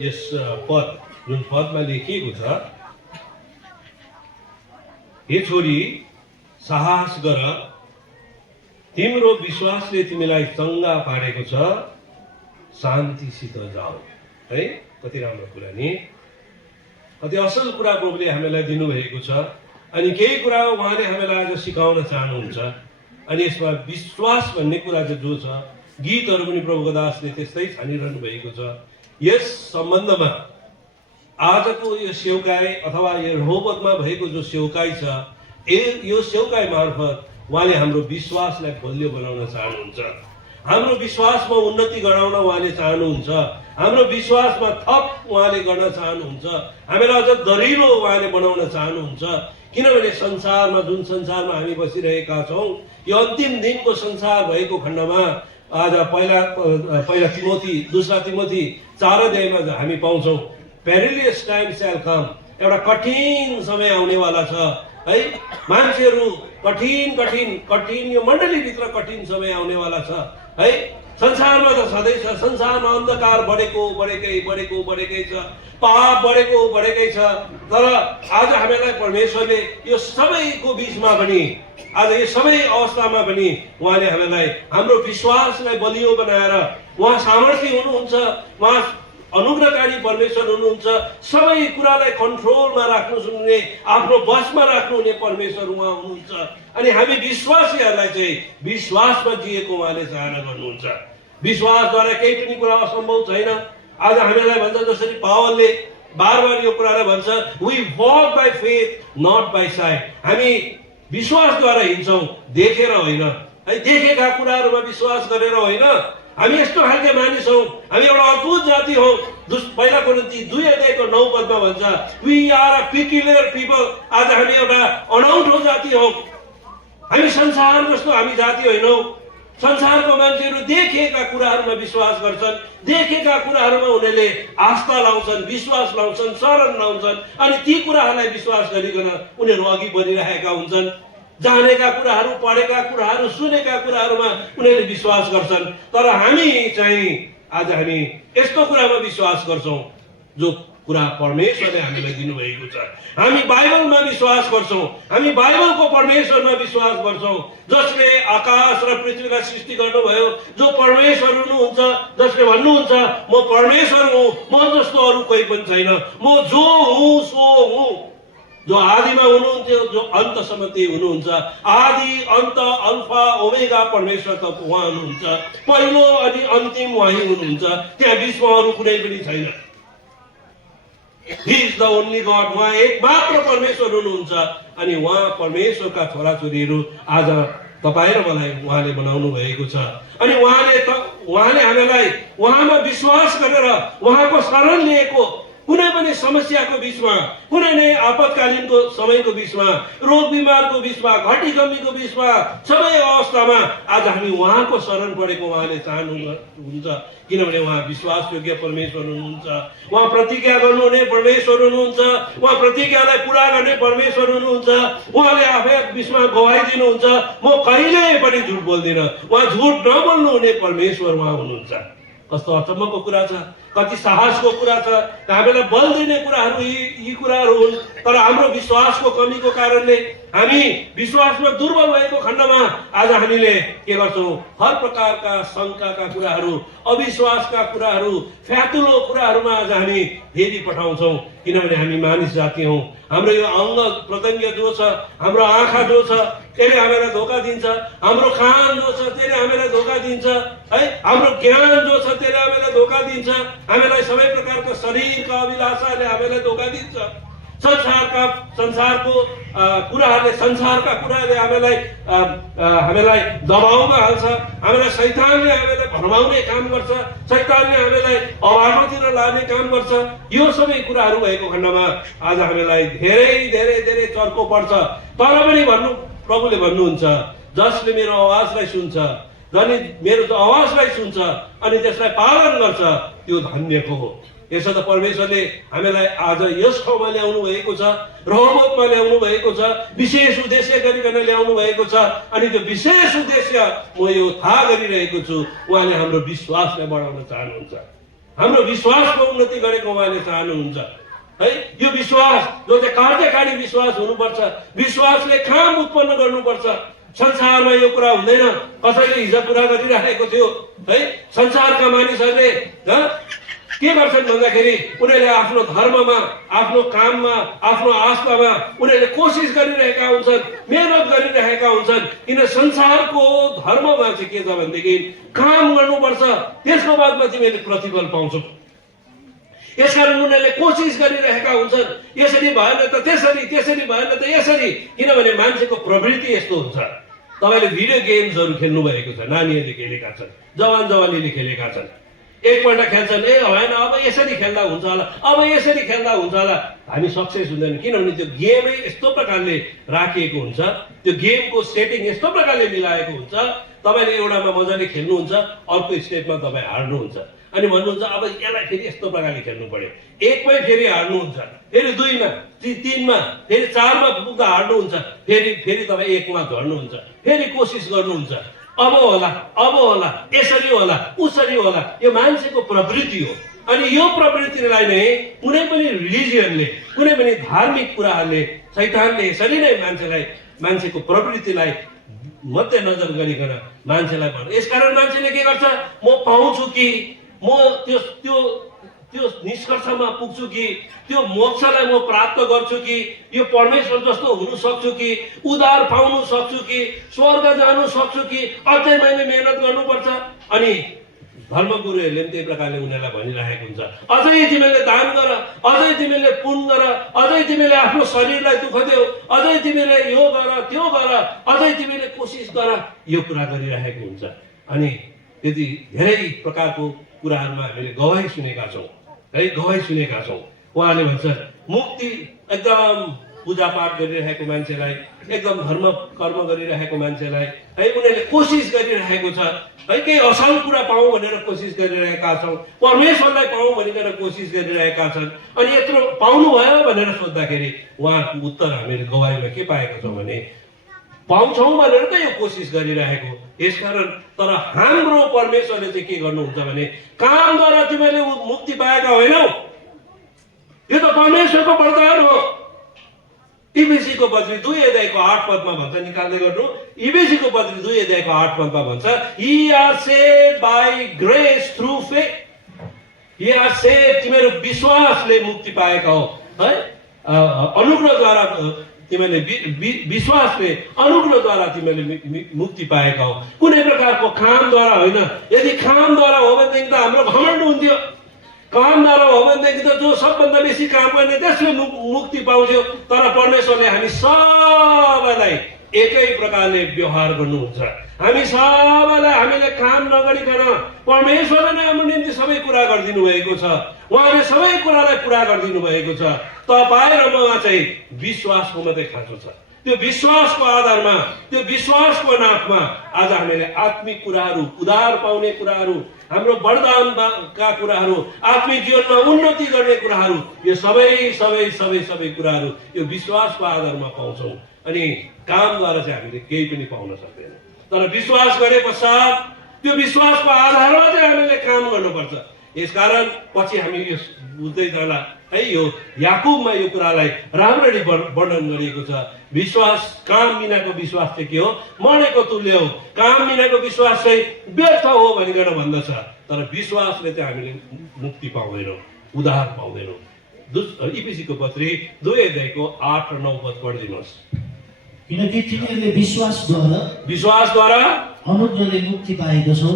यस पद जुन पदमा लेखिएको छ, हे छोरी साहस गर, तिम्रो विश्वासले तिमीलाई चङ्गा पारेको छ, शान्तिसित जाऊ। है, कति राम्रो कुरा नि, कति असल कुरा प्रभुले हामीलाई दिनुभएको छ। अनि केही कुरा उहाँले हामीलाई आज सिकाउन चाहनुहुन्छ। अनि यसमा विश्वास भन्ने कुरा चाहिँ जो छ, गीतहरू पनि प्रभुको दासले त्यस्तै छानिरहनु भएको छ। यस सम्बन्धमा आजको यो सेवकाई अथवा यो रहोबतमा भएको जो सेवकाई छ, यो सेवकाई मार्फत उहाँले हाम्रो विश्वासलाई बलियो बनाउन चाहनुहुन्छ। हाम्रो विश्वासमा उन्नति गराउन उहाँले चाहनुहुन्छ। हाम्रो विश्वासमा थप उहाँले गर्न चाहनुहुन्छ। हामीलाई अझ दरिलो उहाँले बनाउन चाहनुहुन्छ। किनभने संसारमा, जुन संसारमा हामी बसिरहेका छौँ, यो अन्तिम दिनको संसार भएको खण्डमा आज पहिला तिमोथी, दूसरा तिमोथी 4 अध्यायमा हामी पाउँछौँ, पेरिलियस टाइम शैल कम, एउटा कठिन समय आउनेवाला छ। है, मान्छेहरू कठिन यो मण्डलीभित्र कठिन समय आउनेवाला छ। है, संसारमा त सधैँ छ, संसारमा अन्धकार बढेकै छ, पाप बढेकै छ। तर आज हामीलाई परमेश्वरले यो सबैको बिचमा पनि, आज यो सबै अवस्थामा पनि उहाँले हामीलाई हाम्रो विश्वासलाई बलियो बनाएर, उहाँ सामर्थ्य हुनुहुन्छ, उहाँ अनुग्रहकारी परमेश्वर हुनुहुन्छ, सबै कुरालाई कन्ट्रोलमा राख्नुहुने, आफ्नो बसमा राख्नुहुने परमेश्वर उहाँ हुनुहुन्छ। अनि हामी विश्वासीहरूलाई चाहिँ विश्वासमा जिएको उहाँले चाहना गर्नुहुन्छ। विश्वासद्वारा केही पनि कुरा असम्भव छैन। आज हामीलाई भन्छ, जसरी पावलले बार यो कुरालाई भन्छ, we walk by faith not by sight. हामी विश्वासद्वारा हिँड्छौँ, देखेर होइन। है, देखेका कुराहरूमा विश्वास गरेर होइन। हामी यस्तो खालके मानिस हौँ, हामी एउटा अद्भुत जाति हौँ। पहिला कोरिन्थी 2 अध्यायको 9 पदमा भन्छ, we are a peculiar people. आज हामी एउटा अनौठो जाति हौँ। हामी संसार जस्तो हामी जाति होइनौँ। संसारको मान्छेहरू देखेका कुराहरूमा विश्वास गर्छन्, देखेका कुराहरूमा उनीहरूले आस्था लाउँछन्, विश्वास लाउँछन्, शरण लाउँछन्। अनि ती कुराहरूलाई विश्वास गरिकन उनीहरू अघि बढिरहेका हुन्छन्। जानेका कुराहरू, पढेका कुराहरू, सुनेका कुराहरूमा उनीहरूले विश्वास गर्छन्। तर हामी चाहिँ आज हामी यस्तो कुरामा विश्वास गर्छौँ जो कुरा परमेश्वरले हामीलाई दिनुभएको छ। हामी बाइबलमा विश्वास गर्छौँ, हामी बाइबलको परमेश्वरमा विश्वास गर्छौँ, जसले आकाश र पृथ्वीका सृष्टि गर्नुभयो, जो परमेश्वर हुनुहुन्छ, जसले भन्नुहुन्छ, म परमेश्वर हुँ, म जस्तो अरू कोही पनि छैन, म जो हुँ सो हुँ। जो आदिमा हुनुहुन्थ्यो, जो अन्तसम्म त्यही हुनुहुन्छ। आदि अन्त अल्फा ओमेगा परमेश्वर त उहाँ हुनुहुन्छ। पहिलो अनि अन्तिम उहाँ हुनुहुन्छ, त्यहाँ बिचमा अरू कुनै पनि छैन। He is the only God। उहाँ एक मात्र परमेश्वर हुनुहुन्छ। अनि उहाँ परमेश्वरका छोराछोरीहरू आज तपाईँ र मलाई उहाँले बनाउनु भएको छ। अनि उहाँले हामीलाई उहाँमा विश्वास गरेर उहाँको शरण लिएको, कुनै पनि समस्याको बिचमा, कुनै नै आपतकालीनको समयको बिचमा, रोग बिमारको बिचमा, घटी कमीको बिचमा, सबै अवस्थामा आज हामी उहाँको शरण परेको उहाँले चाहनुहुन्छ। किनभने उहाँ विश्वासयोग्य परमेश्वर हुनुहुन्छ। उहाँ प्रतिज्ञा गर्नुहुने परमेश्वर हुनुहुन्छ। उहाँ प्रतिज्ञालाई पुरा गर्ने परमेश्वर हुनुहुन्छ। उहाँले आफै बिचमा गवाही दिनुहुन्छ, म कहिल्यै पनि झुट बोल्दिनँ। उहाँ झुट नबोल्नु हुने परमेश्वर उहाँ हुनुहुन्छ। कस्तो अचम्मको कुरा छ, कति साहसको कुरा छ। हामीलाई बल दिने कुराहरू यी कुराहरू हुन्। तर हाम्रो विश्वासको कमीको कारणले, हामी विश्वासमा दुर्बल भएको खण्डमा आज हामीले के गर्छौँ, हर प्रकारका शङ्काका कुराहरू, अविश्वासका कुराहरू, फ्यातुलो कुराहरूमा आज हामी फेरि पठाउँछौँ। किनभने हामी मानिस जाति हौँ। हाम्रो यो अङ्ग प्रत्यङ्ग जो छ, हाम्रो आँखा जो छ, त्यसले हामीलाई धोका दिन्छ। हाम्रो कान जो छ, त्यसले हामीलाई धोका दिन्छ। है, हाम्रो ज्ञान जो छ, त्यसले हामीलाई धोका दिन्छ। हामीलाई सबै प्रकारको शरीरका अभिलाषाले हामीलाई धोका दिन्छ। संसारको कुराहरूले हामीलाई दबाउमा हाल्छ। हामीलाई शैतानले हामीलाई भरमाउने काम गर्छ। शैतानले हामीलाई अभावतिर लाने काम गर्छ। यो सबै कुराहरू भएको खण्डमा आज हामीलाई धेरै चर्को पर्छ। तर पनि प्रभुले भन्नुहुन्छ, जसले मेरो आवाजलाई सुन्छ, जसले मेरो आवाजलाई सुन्छ अनि त्यसलाई पालन गर्छ, त्यो धन्यको हो। यसो त परमेश्वरले हामीलाई आज यस ठाउँमा ल्याउनु भएको छ, रहोबतमा ल्याउनु भएको छ, विशेष उद्देश्य गरिकन ल्याउनु भएको छ। अनि त्यो विशेष उद्देश्य म यो थाहा गरिरहेको छु, उहाँले हाम्रो विश्वासलाई बढाउन चाहनुहुन्छ। हाम्रो विश्वासको उन्नति गरेको उहाँले चाहनुहुन्छ है। यो विश्वास जो चाहिँ कार्यकारी विश्वास हुनुपर्छ, विश्वासले काम उत्पन्न गर्नुपर्छ। संसारमा यो कुरा हुँदैन। कसैले हिजो कुरा गरिराखेको थियो है, संसारका मानिसहरूले के गर्छन् भन्दाखेरि उनीहरूले आफ्नो धर्ममा, आफ्नो काममा, आफ्नो आस्थामा उनीहरूले कोसिस गरिरहेका हुन्छन्, मेहनत गरिरहेका हुन्छन्। किन संसारको धर्ममा चाहिँ के छ भनेदेखि काम गर्नुपर्छ, त्यसको बादमा तिमीले प्रतिफल पाउँछौ। यसकारण उनीहरूले कोसिस गरिरहेका हुन्छन्, यसरी भएन त त्यसरी, त्यसरी भएन त यसरी। किनभने मान्छेको प्रवृत्ति यस्तो हुन्छ। तपाईँले भिडियो गेम्सहरू खेल्नु भएको छ, नानीहरूले खेलेका छन्, जवानले खेलेका छन्। एकपल्ट खेल्छन्, ए होइन अब यसरी खेल्दा हुन्छ होला, अब यसरी खेल्दा हुन्छ होला। हामी सक्सेस हुँदैन, किनभने त्यो गेमै यस्तो प्रकारले राखिएको हुन्छ, त्यो गेमको सेटिङ यस्तो प्रकारले मिलाएको हुन्छ। तपाईँले एउटामा मजाले खेल्नुहुन्छ, अर्को स्टेपमा तपाईँ हार्नुहुन्छ अनि भन्नुहुन्छ अब यसलाई फेरि यस्तो प्रकारले खेल्नु पर्यो। एकमै फेरि हार्नुहुन्छ, फेरि दुईमा, तीनमा, फेरि चारमा पुग्दा हार्नुहुन्छ, फेरि तपाईँ एकमा झर्नुहुन्छ, फेरि कोसिस गर्नुहुन्छ। अब होला, यसरी होला, उसरी होला। यो मान्छेको प्रवृत्ति हो। अनि यो प्रवृत्तिलाई नै कुनै पनि रिलिजियनले, कुनै पनि धार्मिक कुराहरूले, शैतानले यसरी नै मान्छेको प्रवृत्तिलाई मध्यनजर गरिकन मान्छेलाई भन्छ। यसकारण मान्छेले के गर्छ, म पाउँछु कि, म त्यो निष्कर्षमा पुग्छु कि, त्यो मोक्षलाई म प्राप्त गर्छु कि, यो परमेश्वर जस्तो हुन सक्छु कि, उद्धार पाउनु सक्छु कि, स्वर्ग जानु सक्छु कि, अझै मैले मेहनत गर्नुपर्छ। अनि धर्मगुरुहरूले पनि त्यही प्रकारले उनीहरूलाई भनिरहेको हुन्छ, अझै तिमीले दान गर, अझै तिमीले पुण्य गर, अझै तिमीले आफ्नो शरीरलाई दुःख देऊ, अझै तिमीले यो गर, त्यो गर, अझै तिमीले कोसिस गर। यो कुरा गरिरहेको हुन्छ। अनि त्यति धेरै प्रकारको कुराहरूमा हामीले गवाही सुनेका छौँ है, गवाही सुनेका छौँ। उहाँले भन्छ मुक्ति एकदम पूजापाठ गरिरहेको मान्छेलाई, एकदम धर्म कर्म गरिरहेको मान्छेलाई है, उनीहरूले कोसिस गरिरहेको छ है, केही असल कुरा पाऊँ भनेर कोसिस गरिरहेका छौँ, परमेश्वरलाई पाऊँ भनिकन कोसिस गरिरहेका छन्। अनि यत्रो पाउनु भयो भनेर सोद्धाखेरि उहाँको उत्तर हामीले गवाहीमा के पाएका छौँ भने पाउँछौँ भनेर त यो कोसिस गरिरहेको। यसकारण तर हाम्रो परमेश्वरले चाहिँ के गर्नुहुन्छ भने कामद्वारा तिमीले मुक्ति पाएका होइनौ, यो त परमेश्वरको वरदान हो। इफिसीको पत्री 2:8 भन्छ, निकाल्दै गर्नु। इफिसीको पत्री 2:8 भन्छ, ye are saved by grace through faith. ye are saved, तिमीहरू विश्वासले मुक्ति पाएका हो है, अनुग्रहद्वारा तिमीले विश्वासले, अनुग्रहद्वारा तिमीले मुक्ति पाएका हो, कुनै प्रकारको कामद्वारा होइन। यदि कामद्वारा हो भनेदेखि त हाम्रो घमण्ड हुन्थ्यो। कामद्वारा हो भनेदेखि त जो सबभन्दा बेसी काम गर्ने त्यसले मुक्ति पाउँथ्यो। तर परमेश्वरले हामी सबैलाई एकै प्रकारले व्यवहार गर्नुहुन्छ। हामी सबैलाई हामीले काम नगरिकन परमेश्वरले नै हाम्रो निम्ति सबै कुरा गरिदिनु भएको छ। उहाँले सबै कुरालाई पुरा गरिदिनु भएको छ। तपाईँ र ममा चाहिँ विश्वासको मात्रै खाँचो छ। त्यो विश्वासको आधारमा, त्यो विश्वासको नापमा आज हामीले आत्मिक कुराहरू, उद्धार पाउने कुराहरू, हाम्रो वरदानका कुराहरू, आत्मिक जीवनमा उन्नति गर्ने कुराहरू, यो सबै कुराहरू यो विश्वासको आधारमा पाउँछौँ। अनि कामद्वारा चाहिँ हामीले केही पनि पाउन सक्दैनौँ। तर विश्वास गरे पश्चात त्यो विश्वासको आधारमा चाहिँ हामीले काम गर्नुपर्छ। यसकारण पछि हामी यो बुझ्दै जाला है, यो याकुबमा यो कुरालाई राम्ररी वर्णन गरिएको छ। विश्वास, काम बिनाको विश्वास चाहिँ के हो, मरेको तुल्य हो। काम बिनाको विश्वास चाहिँ व्यर्थ हो भनिकन भन्दछ। तर विश्वासले चाहिँ हामीले मुक्ति पाउँदैनौँ, उद्धार पाउँदैनौँ। इफिसीको पत्री 2:8 र 9 पढिदिनुहोस्। किनकि तिमीहरूले विश्वासद्वारा अनुग्रहले मुक्ति पाएका छौ।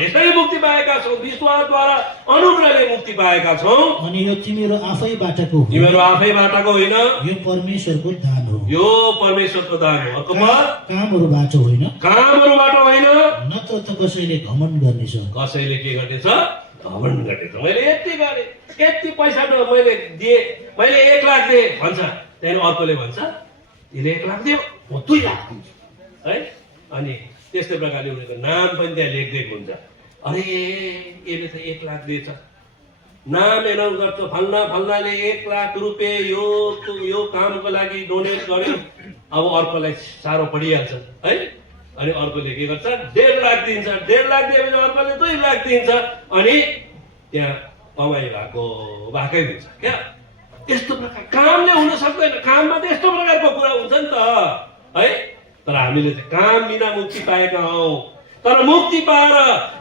यसरी मुक्ति पाएका छौ, विश्वासद्वारा अनुग्रहले मुक्ति पाएका छौ। अनि यो तिमीहरू आफैबाटको हो, तिमीहरू आफैबाटको होइन, यो परमेश्वरको दान हो। यो परमेश्वरको दान हो। कामहरूबाट होइन, कामहरूबाट होइन, नत्र त कसैले घमण्ड गर्नेछ। कसैले के गर्नेछ, घमण्ड गर्नेछ। मैले यति गरेँ, यति पैसा मैले दिएँ, मैले 1 लाख दिएँ भन्छ। त्यहाँदेखि अर्कोले भन्छ यसले 1 लाख दियो, म 2 लाख दिन्छु है। अनि त्यस्तै प्रकारले उनीहरूको नाम पनि त्यहाँ लेखिदिएको हुन्छ। अरे यसले त 1 लाख दिएछ, नाम एनाउन्स गर्छ, फल्नाले 1 लाख रुपियाँ यो कामको लागि डोनेट गर्यो। अब अर्कोलाई साह्रो पडिहाल्छ है। अनि अर्कोले के गर्छ, 1.5 लाख दिन्छ। 1.5 लाख दिएपछि अर्कोले 2 लाख दिन्छ। अनि त्यहाँ कमाइ भएकै हुन्छ क्या। यस्तो प्रकार कामले हुन सक्दैन, काममा त यस्तो प्रकारको कुरा हुन्छ नि त है। तर हामीले चाहिँ काम बिना मुक्ति पाएका हौँ, तर मुक्ति पाएर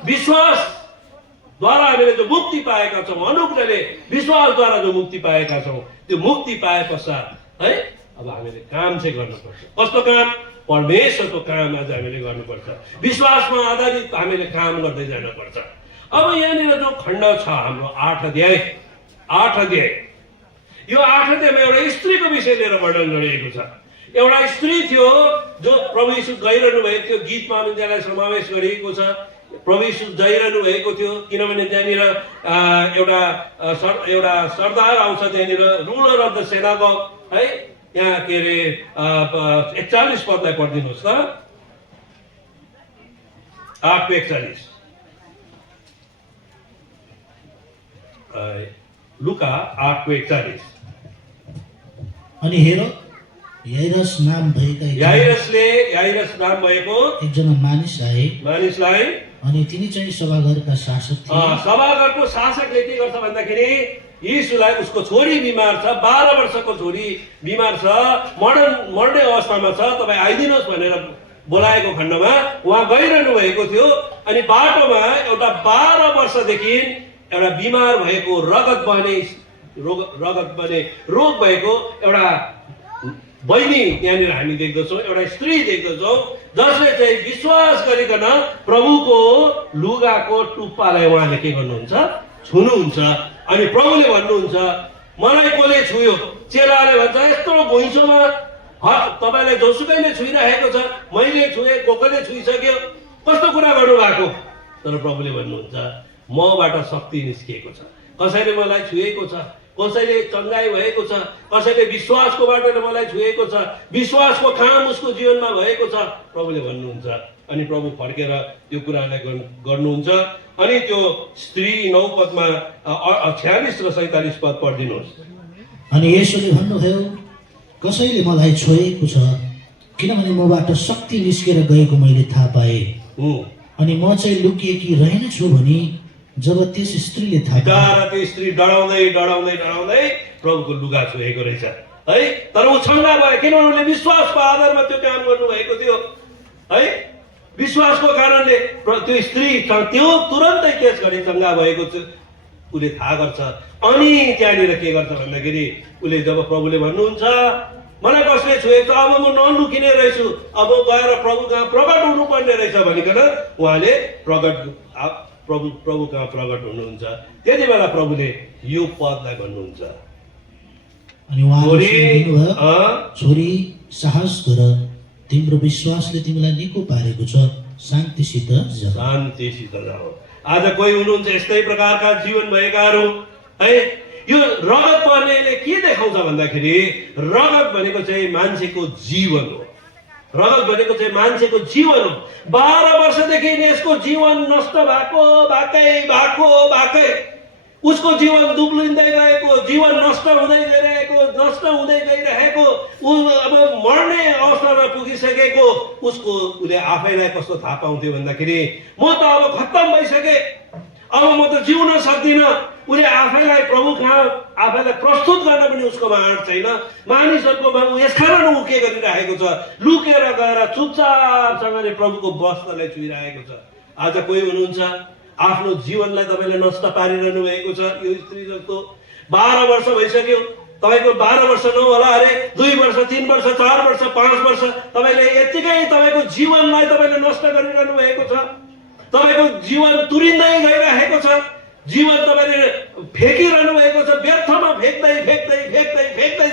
विश्वासद्वारा हामीले जो मुक्ति पाएका छौँ, अनुग्रहले विश्वासद्वारा जो मुक्ति पाएका छौँ, त्यो मुक्ति पाए पश्चात है अब हामीले काम चाहिँ गर्नुपर्छ। कस्तो काम? परमेश्वरको काम आज हामीले गर्नुपर्छ, विश्वासमा आधारित हामीले काम गर्दै जानुपर्छ। अब यहाँनिर जो खण्ड छ हाम्रो 8 अध्याय, यो 8 अध्यायमा एउटा स्त्रीको विषय लिएर वर्णन गरिएको छ। एउटा स्त्री थियो जो प्रभु यीशु गइरहनु भएको थियो, गीतमा पनि त्यसलाई समावेश गरिएको छ। प्रभु यीशु गइरहनु भएको थियो किनभने त्यहाँनिर एउटा सरदार आउँछ, त्यहाँनिर रुलर अफ द सेनागोग है। यहाँ के अरे 41 पदलाई पढिदिनुहोस् त, 8:41 लुका 8:41। अनि हेर, याइरस नाम भएको एकजना मानिसलाई अनि तिनी चाहिँ सभाघरका शासक थिए। सभाघरको शासकले के गर्छ भन्दाखेरि यीशुलाई, उसको छोरी बिमार छ, 12 वर्षको छोरी बिमार छ, मर्ने अवस्थामा छ, तपाईँ आइदिनुहोस् भनेर बोलाएको खण्डमा उहाँ गइरहनु भएको थियो। अनि बाटोमा एउटा 12 वर्षदेखि एउटा बिमार भएको, रगत बहने रोग भएको एउटा बहिनी त्यहाँनिर हामी देख्दछौँ, एउटा स्त्री देख्दछौँ जसले चाहिँ विश्वास गरिकन प्रभुको लुगाको टुप्पालाई उहाँले के गर्नुहुन्छ? छुनुहुन्छ। अनि प्रभुले भन्नुहुन्छ मलाई कसले छुयो? चेलाले भन्छ यस्तो भुइँसोमा तपाईँलाई जोसुकैले छुइरहेको छ, मैले छुएँ, कसले छुइसक्यो, कस्तो कुरा गर्नु भएको? तर प्रभुले भन्नुहुन्छ मबाट शक्ति निस्किएको छ, कसैले मलाई छुएको छ, कसैले चङ्गाई भएको छ, कसैले विश्वासको बाटोले मलाई छुएको छ, विश्वासको काम उसको जीवनमा भएको छ, प्रभुले भन्नुहुन्छ। अनि प्रभु फर्केर त्यो कुरालाई गर्नुहुन्छ। अनि त्यो स्त्री 9 पदमा 46 र 47 पद पढिदिनुहोस्। अनि येशूले भन्नुभयो कसैले मलाई छोएको छ, किनभने मबाट शक्ति निस्केर गएको मैले थाहा पाएँ। अनि म चाहिँ लुकिएकी रहेनछु भनी जब त्यस स्त्रीले थाहा पाए, त्यो स्त्री डराउँदै प्रभुको लुगा छुएको रहेछ है। तर ऊ छङ्गा भयो किनभने उनले विश्वासको आधारमा त्यो काम गर्नुभएको थियो है। विश्वासको कारणले त्यो स्त्री त्यो तुरन्तै त्यस घडी चङ्गा भएको उसले थाहा गर्छ। अनि त्यहाँनिर के गर्छ भन्दाखेरि उसले जब प्रभुले भन्नुहुन्छ मलाई कसले छुएको छ, अब म नलुकिने रहेछु, अब गएर प्रभु कहाँ प्रकट हुनुपर्ने रहेछ भनिकन उहाँले प्रभु कहाँ प्रकट हुनुहुन्छ। त्यति बेला प्रभुले यो पदलाई भन्नुहुन्छ, छोरी साहस गर, तिम्रो विश्वासले तिमीलाई निको पारेको छ, शान्तिसित जाऊ। आज कोही हुनुहुन्छ यस्तै प्रकारका जीवन भएकाहरू है। यो रगत पर्नेले के देखाउँछ भन्दाखेरि रगत भनेको चाहिँ मान्छेको जीवन हो। रगत भनेको चाहिँ मान्छेको जीवन हो। 12 वर्षदेखि यसको जीवन नष्ट भएको उसको जीवन दुब्लिँदै गएको, जीवन नष्ट हुँदै गइरहेको, ऊ अब मर्ने अवस्थामा पुगिसकेको उसले आफैलाई कस्तो थाहा पाउँथ्यो भन्दाखेरि म त अब खत्तम भइसकेँ, अब म त जिउन सक्दिनँ। उसले आफैलाई प्रभु कहाँ आफैलाई प्रस्तुत गर्न पनि उसकोमा आँट छैन। मानिसहरूकोमा ऊ यसकारण ऊ के गरिरहेको छ, लुकेर गएर चुपचापसँगले प्रभुको वस्त्रलाई छुइरहेको छ। आज कोही हुनुहुन्छ आफ्नो जीवनलाई तपाईँले नष्ट पारिरहनु भएको छ। यो स्त्री जस्तो 12 वर्ष भइसक्यो, तपाईँको 12 वर्ष नहोला अरे, 2 वर्ष 3 वर्ष 4 वर्ष 5 वर्ष तपाईँले यत्तिकै तपाईँको जीवनलाई तपाईँले नष्ट गरिरहनु भएको छ। तपाईँको जीवन तुरिँदै गइरहेको छ, जीवन तपाईँले फ्याँकिरहनु भएको छ, व्यर्थमा फ्याँक्दै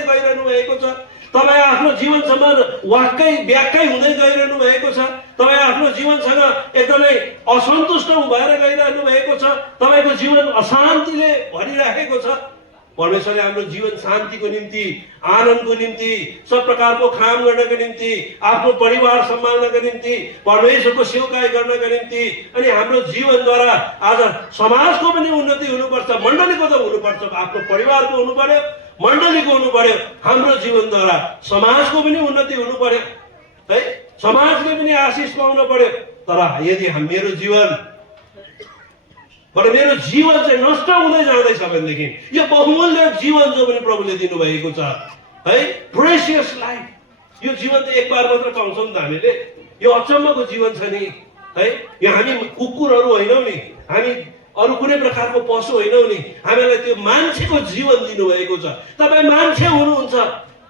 गइरहनु भएको छ। तपाईँ आफ्नो जीवनसँग वाक्कै व्याक्कै हुँदै गइरहनु भएको छ। तपाईँ आफ्नो जीवनसँग एकदमै असन्तुष्ट भएर गइरहनु भएको छ। तपाईँको जीवन अशान्तिले भरिरहेको छ। परमेश्वरले हाम्रो जीवन शान्तिको निम्ति, आनन्दको निम्ति, सब प्रकारको काम गर्नको निम्ति, आफ्नो परिवार सम्हाल्नको निम्ति, परमेश्वरको सेवकाई गर्नको निम्ति, अनि हाम्रो जीवनद्वारा आज समाजको पनि उन्नति हुनुपर्छ, मण्डलीको त हुनुपर्छ, आफ्नो परिवारको हुनु पर्यो, मण्डलीको हुनु पर्यो, हाम्रो जीवनद्वारा समाजको पनि उन्नति हुनु पर्यो है, समाजले पनि आशिष पाउनु पर्यो। तर यदि मेरो जीवन मेरो जीवन चाहिँ नष्ट हुँदै जाँदैछ भनेदेखि यो बहुमूल्य जीवन जो पनि प्रभुले दिनुभएको छ है, प्रेसियस लाइफ, यो जीवन त एक बार मात्र पाउँछौँ नि त हामीले। यो अचम्मको जीवन छ नि है। यो हामी कुकुरहरू होइनौँ नि, हामी अरू कुनै प्रकारको पशु होइनौँ नि, हामीलाई त्यो मान्छेको जीवन दिनुभएको छ। तपाईँ मान्छे हुनुहुन्छ।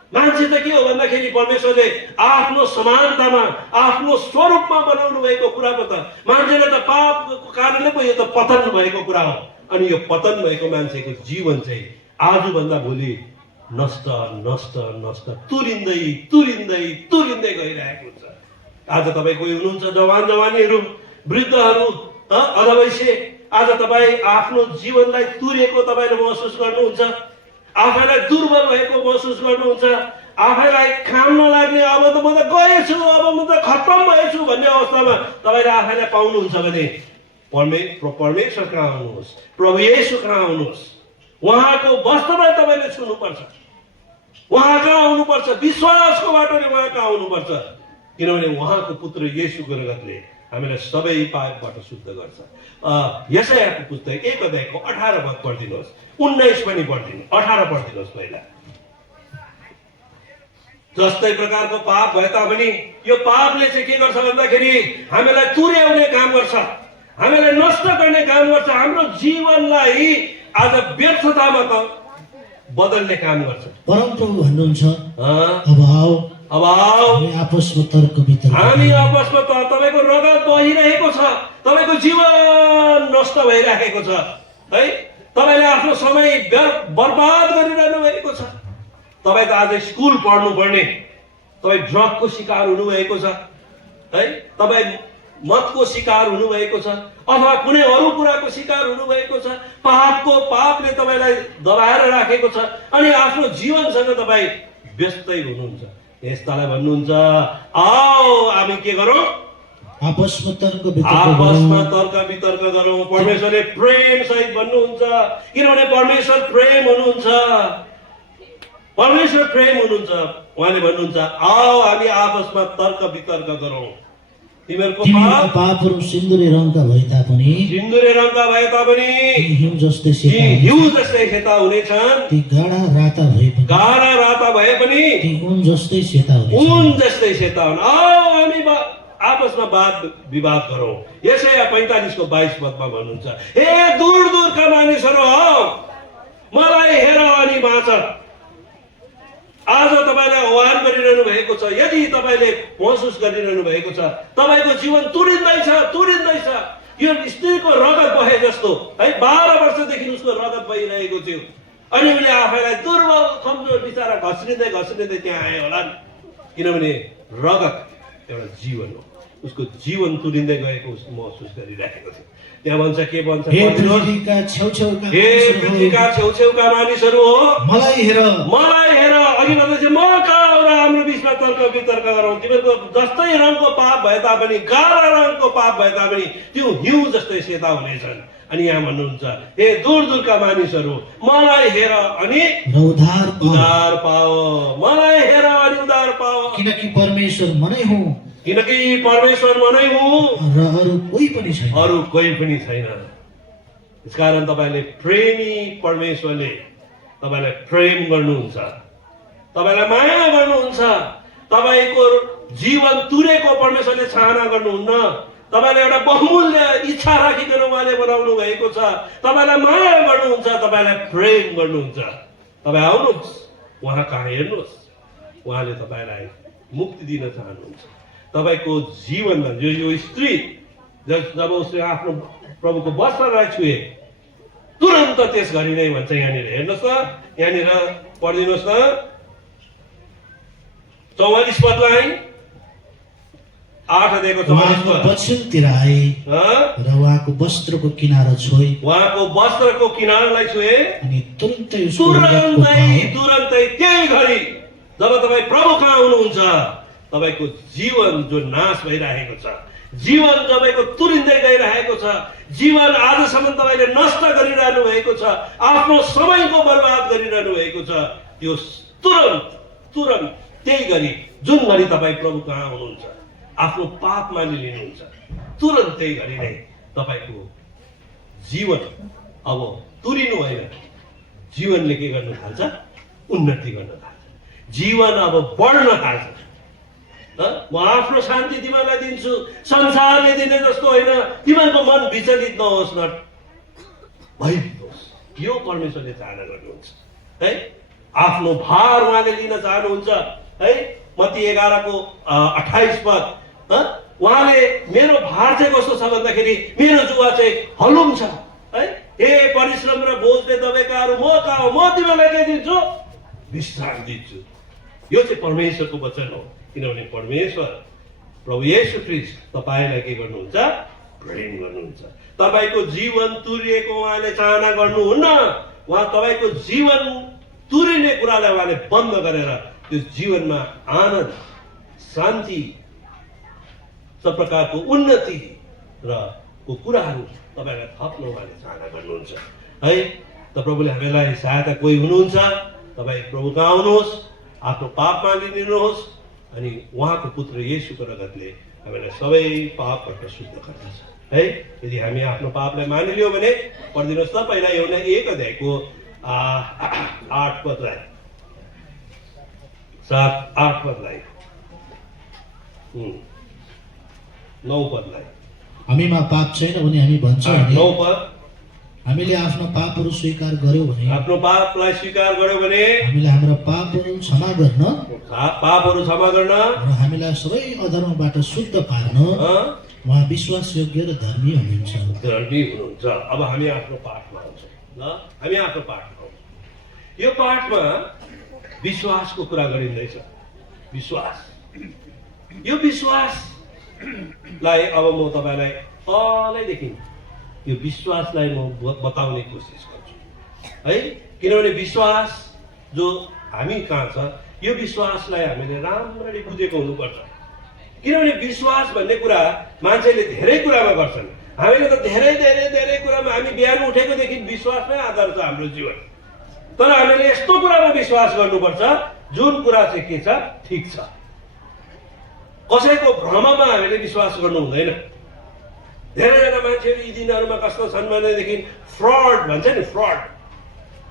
मान्छे त के हो भन्दाखेरि परमेश्वरले आफ्नो समानतामा आफ्नो स्वरूपमा बनाउनु भएको कुरा पो त। मान्छेले त पापको कारणले पो यो त पतन भएको कुरा हो। अनि यो पतन भएको मान्छेको जीवन चाहिँ आजभन्दा भोलि नष्ट नष्ट नष्ट तुरिँदै तुरिँदै तुरिँदै गइरहेको हुन्छ। आज तपाईँ कोही हुनुहुन्छ जवान जवानीहरू, वृद्धहरू, अधवैसे, आज तपाईँ आफ्नो जीवनलाई तुरेको तपाईँले महसुस गर्नुहुन्छ, आफैलाई दुर्बल भएको महसुस गर्नुहुन्छ, आफैलाई काम नलाग्ने, अब त म त गएछु, अब म त खत्तम भएछु भन्ने अवस्थामा तपाईँले आफैलाई पाउनुहुन्छ भने परमेश्वर कहाँ आउनुहोस्, प्रभु येशू कहाँ आउनुहोस्। उहाँको वस्त्रलाई तपाईँले छुनुपर्छ, उहाँ कहाँ आउनुपर्छ, विश्वासको बाटोले उहाँ कहाँ आउनुपर्छ। किनभने उहाँको पुत्र येशूको रगतले हामीलाई सबै पापबाट शुद्ध गर्छ। यशायाको पुस्तक 1 अध्यायको 18 पद पढिदिनुहोस्, 19 पनि पढिदिनु, 18 पढिदिनुहोस् पहिला। जस्तै प्रकारको पाप भए तापनि यो पापले चाहिँ के गर्छ भन्दाखेरि हामीलाई तुर्याउने काम गर्छ, हामीलाई नष्ट गर्ने काम गर्छ, हाम्रो जीवनलाई आज व्यर्थतामा त बदल्ने काम गर्छ। परमप्रभु भन्नुहुन्छ अब आओ हामी आपसमा तर्क वितर्क, हामी आपसमा तपाईँको रगत बहिरहेको छ, तपाईँको जीवन नष्ट भइरहेको छ है। तपाईँले आफ्नो समय बर्बाद गरिरहनु भएको छ। तपाईँ त आज स्कुल पढ्नु पर्ने, तपाईँ ड्रगको शिकार हुनुभएको छ है, तपाईँ मतको शिकार हुनुभएको छ, अथवा कुनै अरू कुराको शिकार हुनुभएको छ। पापले तपाईँलाई दबाएर राखेको छ अनि आफ्नो जीवनसँग तपाईँ व्यस्तै हुनुहुन्छ। यस्तालाई भन्नुहुन्छ आओ हामी के गरौँ, आपसमा तर्क वितर्क गरौँ। परमेश्वरले प्रेम सहित भन्नुहुन्छ, किनभने परमेश्वर प्रेम हुनुहुन्छ, परमेश्वर प्रेम हुनुहुन्छ। उहाँले भन्नुहुन्छ आओ हामी आपसमा तर्क वितर्क गरौँ। तिमीहरूको पापहरू सिन्दुरे रङका भए तापनि हिउँ जस्तै सेता हुनेछन्, ती गाढा राता भए पनि ती ऊन जस्तै सेता हुन्। आओ हामी आपसमा वाद विवाद गरौँ। यशाया 45 को 22 पदमा भन्नुहुन्छ हे दूर दूरका मानिसहरू हो मलाई हेर अनि बाँच। आज तपाईँले आह्वान गरिरहनु भएको छ, यदि तपाईँले महसुस गरिरहनु भएको छ तपाईँको जीवन तुरिँदैछ, यो स्त्रीको रगत बहे जस्तो है, 12 वर्षदेखि उसको रगत बहिरहेको थियो अनि उसले आफैलाई दुर्बल कमजोर बिचारा घस्रिँदै त्यहाँ आयो होला। किनभने रगत एउटा जीवन हो, उसको जीवन तुरिँदै गएको महसुस गरिरहेको थियो। त्यहाँ भन्छ के भन्छ, हे पृथ्वीका छेउछेउका मानिसहरू हो मलाई हेर। अघि भन्दैछ म कहाँ हो र हाम्रो बिचमा तर्क वितर्क गरौँ। तिमीहरूको जस्तै रङको पाप भए तापनि, गाढा रङको पाप भए तापनि त्यो हिउँ जस्तै सेता हुनेछन्। अनि यहाँ भन्नुहुन्छ हे दूर दूरका मानिसहरू मलाई हेर अनि उद्धार पाओ, मलाई हेर अनि उद्धार पाओ। किनकि परमेश्वर म नै हुँ र अरू कोही पनि छैन। यसकारण तपाईँले प्रेमी परमेश्वरले तपाईँलाई प्रेम गर्नुहुन्छ, तपाईँलाई माया गर्नुहुन्छ। तपाईँको जीवन तुरेको परमेश्वरले चाहना गर्नुहुन्न। तपाईँले एउटा बहुमूल्य इच्छा राखिकन उहाँले बनाउनु भएको छ। तपाईँलाई माया गर्नुहुन्छ, तपाईँलाई प्रेम गर्नुहुन्छ। तपाईँ आउनुहोस्, उहाँ कहाँ हेर्नुहोस्, उहाँले तपाईँलाई मुक्ति दिन चाहनुहुन्छ। तपाईँको जीवनमा यो स्त्री जब उसले आफ्नो प्रभुको वस्त्रलाई छुए तुरन्त त्यस घडी नै भन्छ। यहाँनिर हेर्नुहोस् त, यहाँनिर पढिदिनुहोस् न 44 पदलाई, 8 अध्यायको 44 पद। पछिल्तिर आए र उहाँको वस्त्रको किनारा छोए, उहाँको वस्त्रको किनारलाई छुए अनि तुरन्तै त्यही घडी जब तपाईँ प्रभु कहाँ आउनुहुन्छ, तपाईँको जीवन जो नाश भइरहेको छ, जीवन तपाईँको तुरिँदै गइरहेको छ, जीवन आजसम्म तपाईँले नष्ट गरिरहनु भएको छ, आफ्नो समयको बर्बाद गरिरहनु भएको छ, त्यो तुरन्त त्यही गरी जुन घडी तपाईँ प्रभु कहाँ आउनुहुन्छ आफ्नो पाप मानिलिनुहुन्छ, तुरन्त त्यही घडी नै तपाईँको जीवन अब तुरिनु होइन, जीवनले के गर्न थाल्छ? उन्नति गर्न थाल्छ। जीवन अब बढ्न थाल्छ। म आफ्नो शान्ति तिमीलाई दिन्छु, संसारले दिने जस्तो होइन। तिमीहरूको मन विचलित नहोस्, न भयभीत होस्। यो परमेश्वरले चाहना गर्नुहुन्छ है। आफ्नो भार उहाँले लिन चाहनुहुन्छ है। मत्ती 11:28 पद, उहाँले मेरो भार चाहिँ कस्तो छ भन्दाखेरि मेरो जुवा चाहिँ हलुङ छ है। हे परिश्रम र बोझले दबेकाहरू म कहाँ हो, म तिमीलाई के दिन्छु? विश्राम दिन्छु। यो चाहिँ परमेश्वरको वचन हो। किनभने परमेश्वर प्रभु येशू ख्रीष्ट तपाईँलाई के गर्नुहुन्छ? प्रेम गर्नुहुन्छ। तपाईँको जीवन तुरिएको उहाँले चाहना गर्नुहुन्न। उहाँ तपाईँको जीवन तुरिने कुरालाई उहाँले बन्द गरेर त्यो जीवनमा आनन्द, शान्ति, सब प्रकारको उन्नति र को कुराहरू तपाईँलाई थप्न उहाँले चाहना गर्नुहुन्छ है। त प्रभुले हामीलाई सहायता कोही हुनुहुन्छ, तपाईँ प्रभु कहाँ आउनुहोस्, आफ्नो पाप मानिलिनुहोस् अनि उहाँको पुत्र येशूको रगतले हामीलाई सबै पापबाट शुद्ध गर्दछ है। यदि हामी आफ्नो पापलाई मानिलियो भने पढिदिनुहोस् त पहिला यूहन्ना 1 अध्यायको 8 पदलाई, 8 पदलाई, 9 पदलाई। हामीमा पाप छैन भने हामी भन्छौँ भने 9 पद, हामीले आफ्नो पापहरू स्वीकार गर्यौँ भने, आफ्नो पापलाई स्वीकार गर्यो भने हामीले हाम्रा पापहरू क्षमा गर्न पापहरू क्षमा गर्न र हामीलाई सबै अधर्मबाट शुद्ध पार्न उहाँ विश्वासयोग्य र धर्मी हुनुहुन्छ। धर्मी हुनुहुन्छ। अब हामी आफ्नो पाठमा आउँछौँ ल। हामी आफ्नो पाठमा आउँछौँ। यो पाठमा विश्वासको कुरा गरिँदैछ। विश्वास, यो विश्वासलाई अब म तपाईँलाई तलैदेखि यो विश्वासलाई म बताउने कोसिस गर्छु है। किनभने विश्वास जो हामी कहाँ छ, यो विश्वासलाई हामीले राम्ररी बुझेको हुनुपर्छ। किनभने विश्वास भन्ने कुरा मान्छेले धेरै कुरामा गर्छन्। हामीले त धेरै धेरै धेरै कुरामा, हामी बिहान उठेकोदेखि विश्वासमै आधार छ हाम्रो जीवन। तर हामीले यस्तो कुरामा विश्वास गर्नुपर्छ जुन कुरा चाहिँ के छ, ठिक छ। कसैको भ्रममा हामीले विश्वास गर्नु हुँदैन। धेरैजना मान्छेहरू यी दिनहरूमा कस्तो छन् भनेदेखि फ्रड भन्छ नि, फ्रड।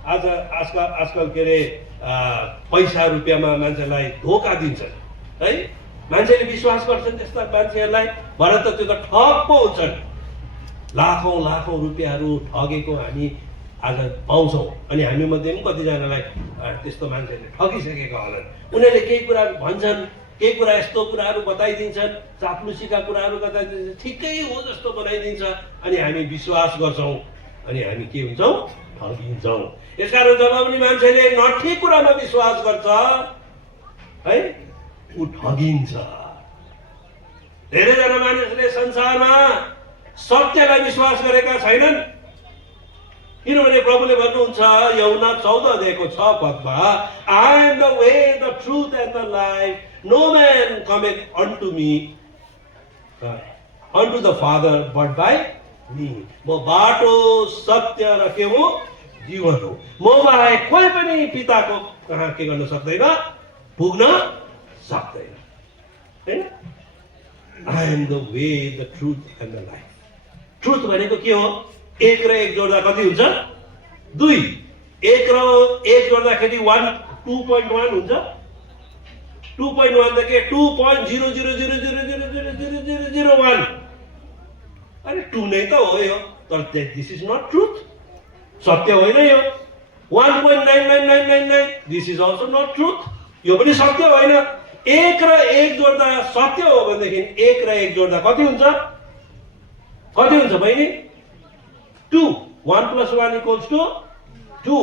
आजकल के अरे पैसा रुपियाँमा मान्छेलाई धोका दिन्छन् है। मान्छेले विश्वास गर्छन् त्यस्ता मान्छेहरूलाई, भएर त त्यो त ठग पो हुन्छन्। लाखौँ लाखौँ रुपियाँहरू ठगेको हामी आज पाउँछौँ। अनि हामी मध्ये पनि कतिजनालाई त्यस्तो मान्छेले ठगिसकेका होलान्। उनीहरूले केही कुरा भन्छन्, केही कुरा यस्तो कुराहरू बताइदिन्छन्, चाप्लुसीका कुराहरू बताइदिन्छ, ठिकै हो जस्तो बनाइदिन्छ, अनि हामी विश्वास गर्छौँ अनि हामी के हुन्छौँ? ठगिन्छौँ। यसकारण जब पनि मान्छेले नठिक कुरामा विश्वास गर्छ है, ऊ ठगिन्छ। धेरैजना मानिसले संसारमा सत्यलाई विश्वास गरेका छैनन्। किनभने प्रभुले भन्नुहुन्छ यूहन्ना 14 अध्यायको 6 पदमा, I am the way, the truth and the life, no man cometh unto me unto the father but by me. म बाटो, सत्य र के हो? जीवन हो। म बाहेक कोही पनि पिताको कहाँ के गर्न सक्दैन, पुग्न सक्दैन हैन। I am the way, the truth and the life. Truth भनेको के हो? 1 र 1 जोड्दा कति हुन्छ? 2। 1 र 1 जोड्दाखेरि 2.1 हुन्छ। 2.1 त के? 2.000000001। अरे 2 नै त हो यो। तर दिस इज नट ट्रुथ। सत्य होइन यो। 1.99999 this is also not truth. यो पनि सत्य होइन। 1 र 1 जोड्दा सत्य हो भनेदेखि 1 र 1 जोड्दा कति हुन्छ? कति हुन्छ बहिनी? 2. 1 + 1 = 2।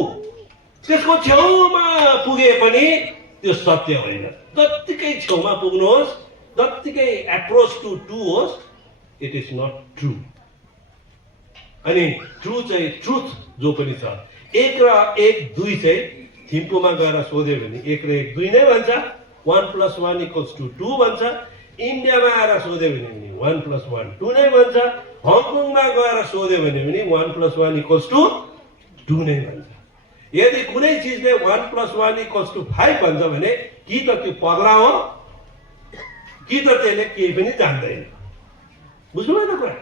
त्यसको छेउमा पुगे पनि त्यो सत्य होइन। जत्तिकै छेउमा पुग्नुहोस्, जत्तिकै एप्रोच टु 2 होस्, इट इज नट ट्रु। अनि ट्रु चाहिँ ट्रुथ जो पनि छ। 1 र 1 2 चाहिँ थिम्पूमा गएर सोध्यो भने 1 र 1 2 नै भन्छ। 1 + 1 = 2 भन्छ। इन्डियामा आएर सोध्यो भने 1 + 1 2 नै भन्छ। हङकङमा गएर सोध्यो भने 1 + 1 = 2 नै भन्छ। यदि कुनै चिजले 1 + 1 = 5 भन्छ भने कि त त्यो पगला हो, कि त त्यसले केही पनि जान्दैन। बुझ्नुभयो त कुरा?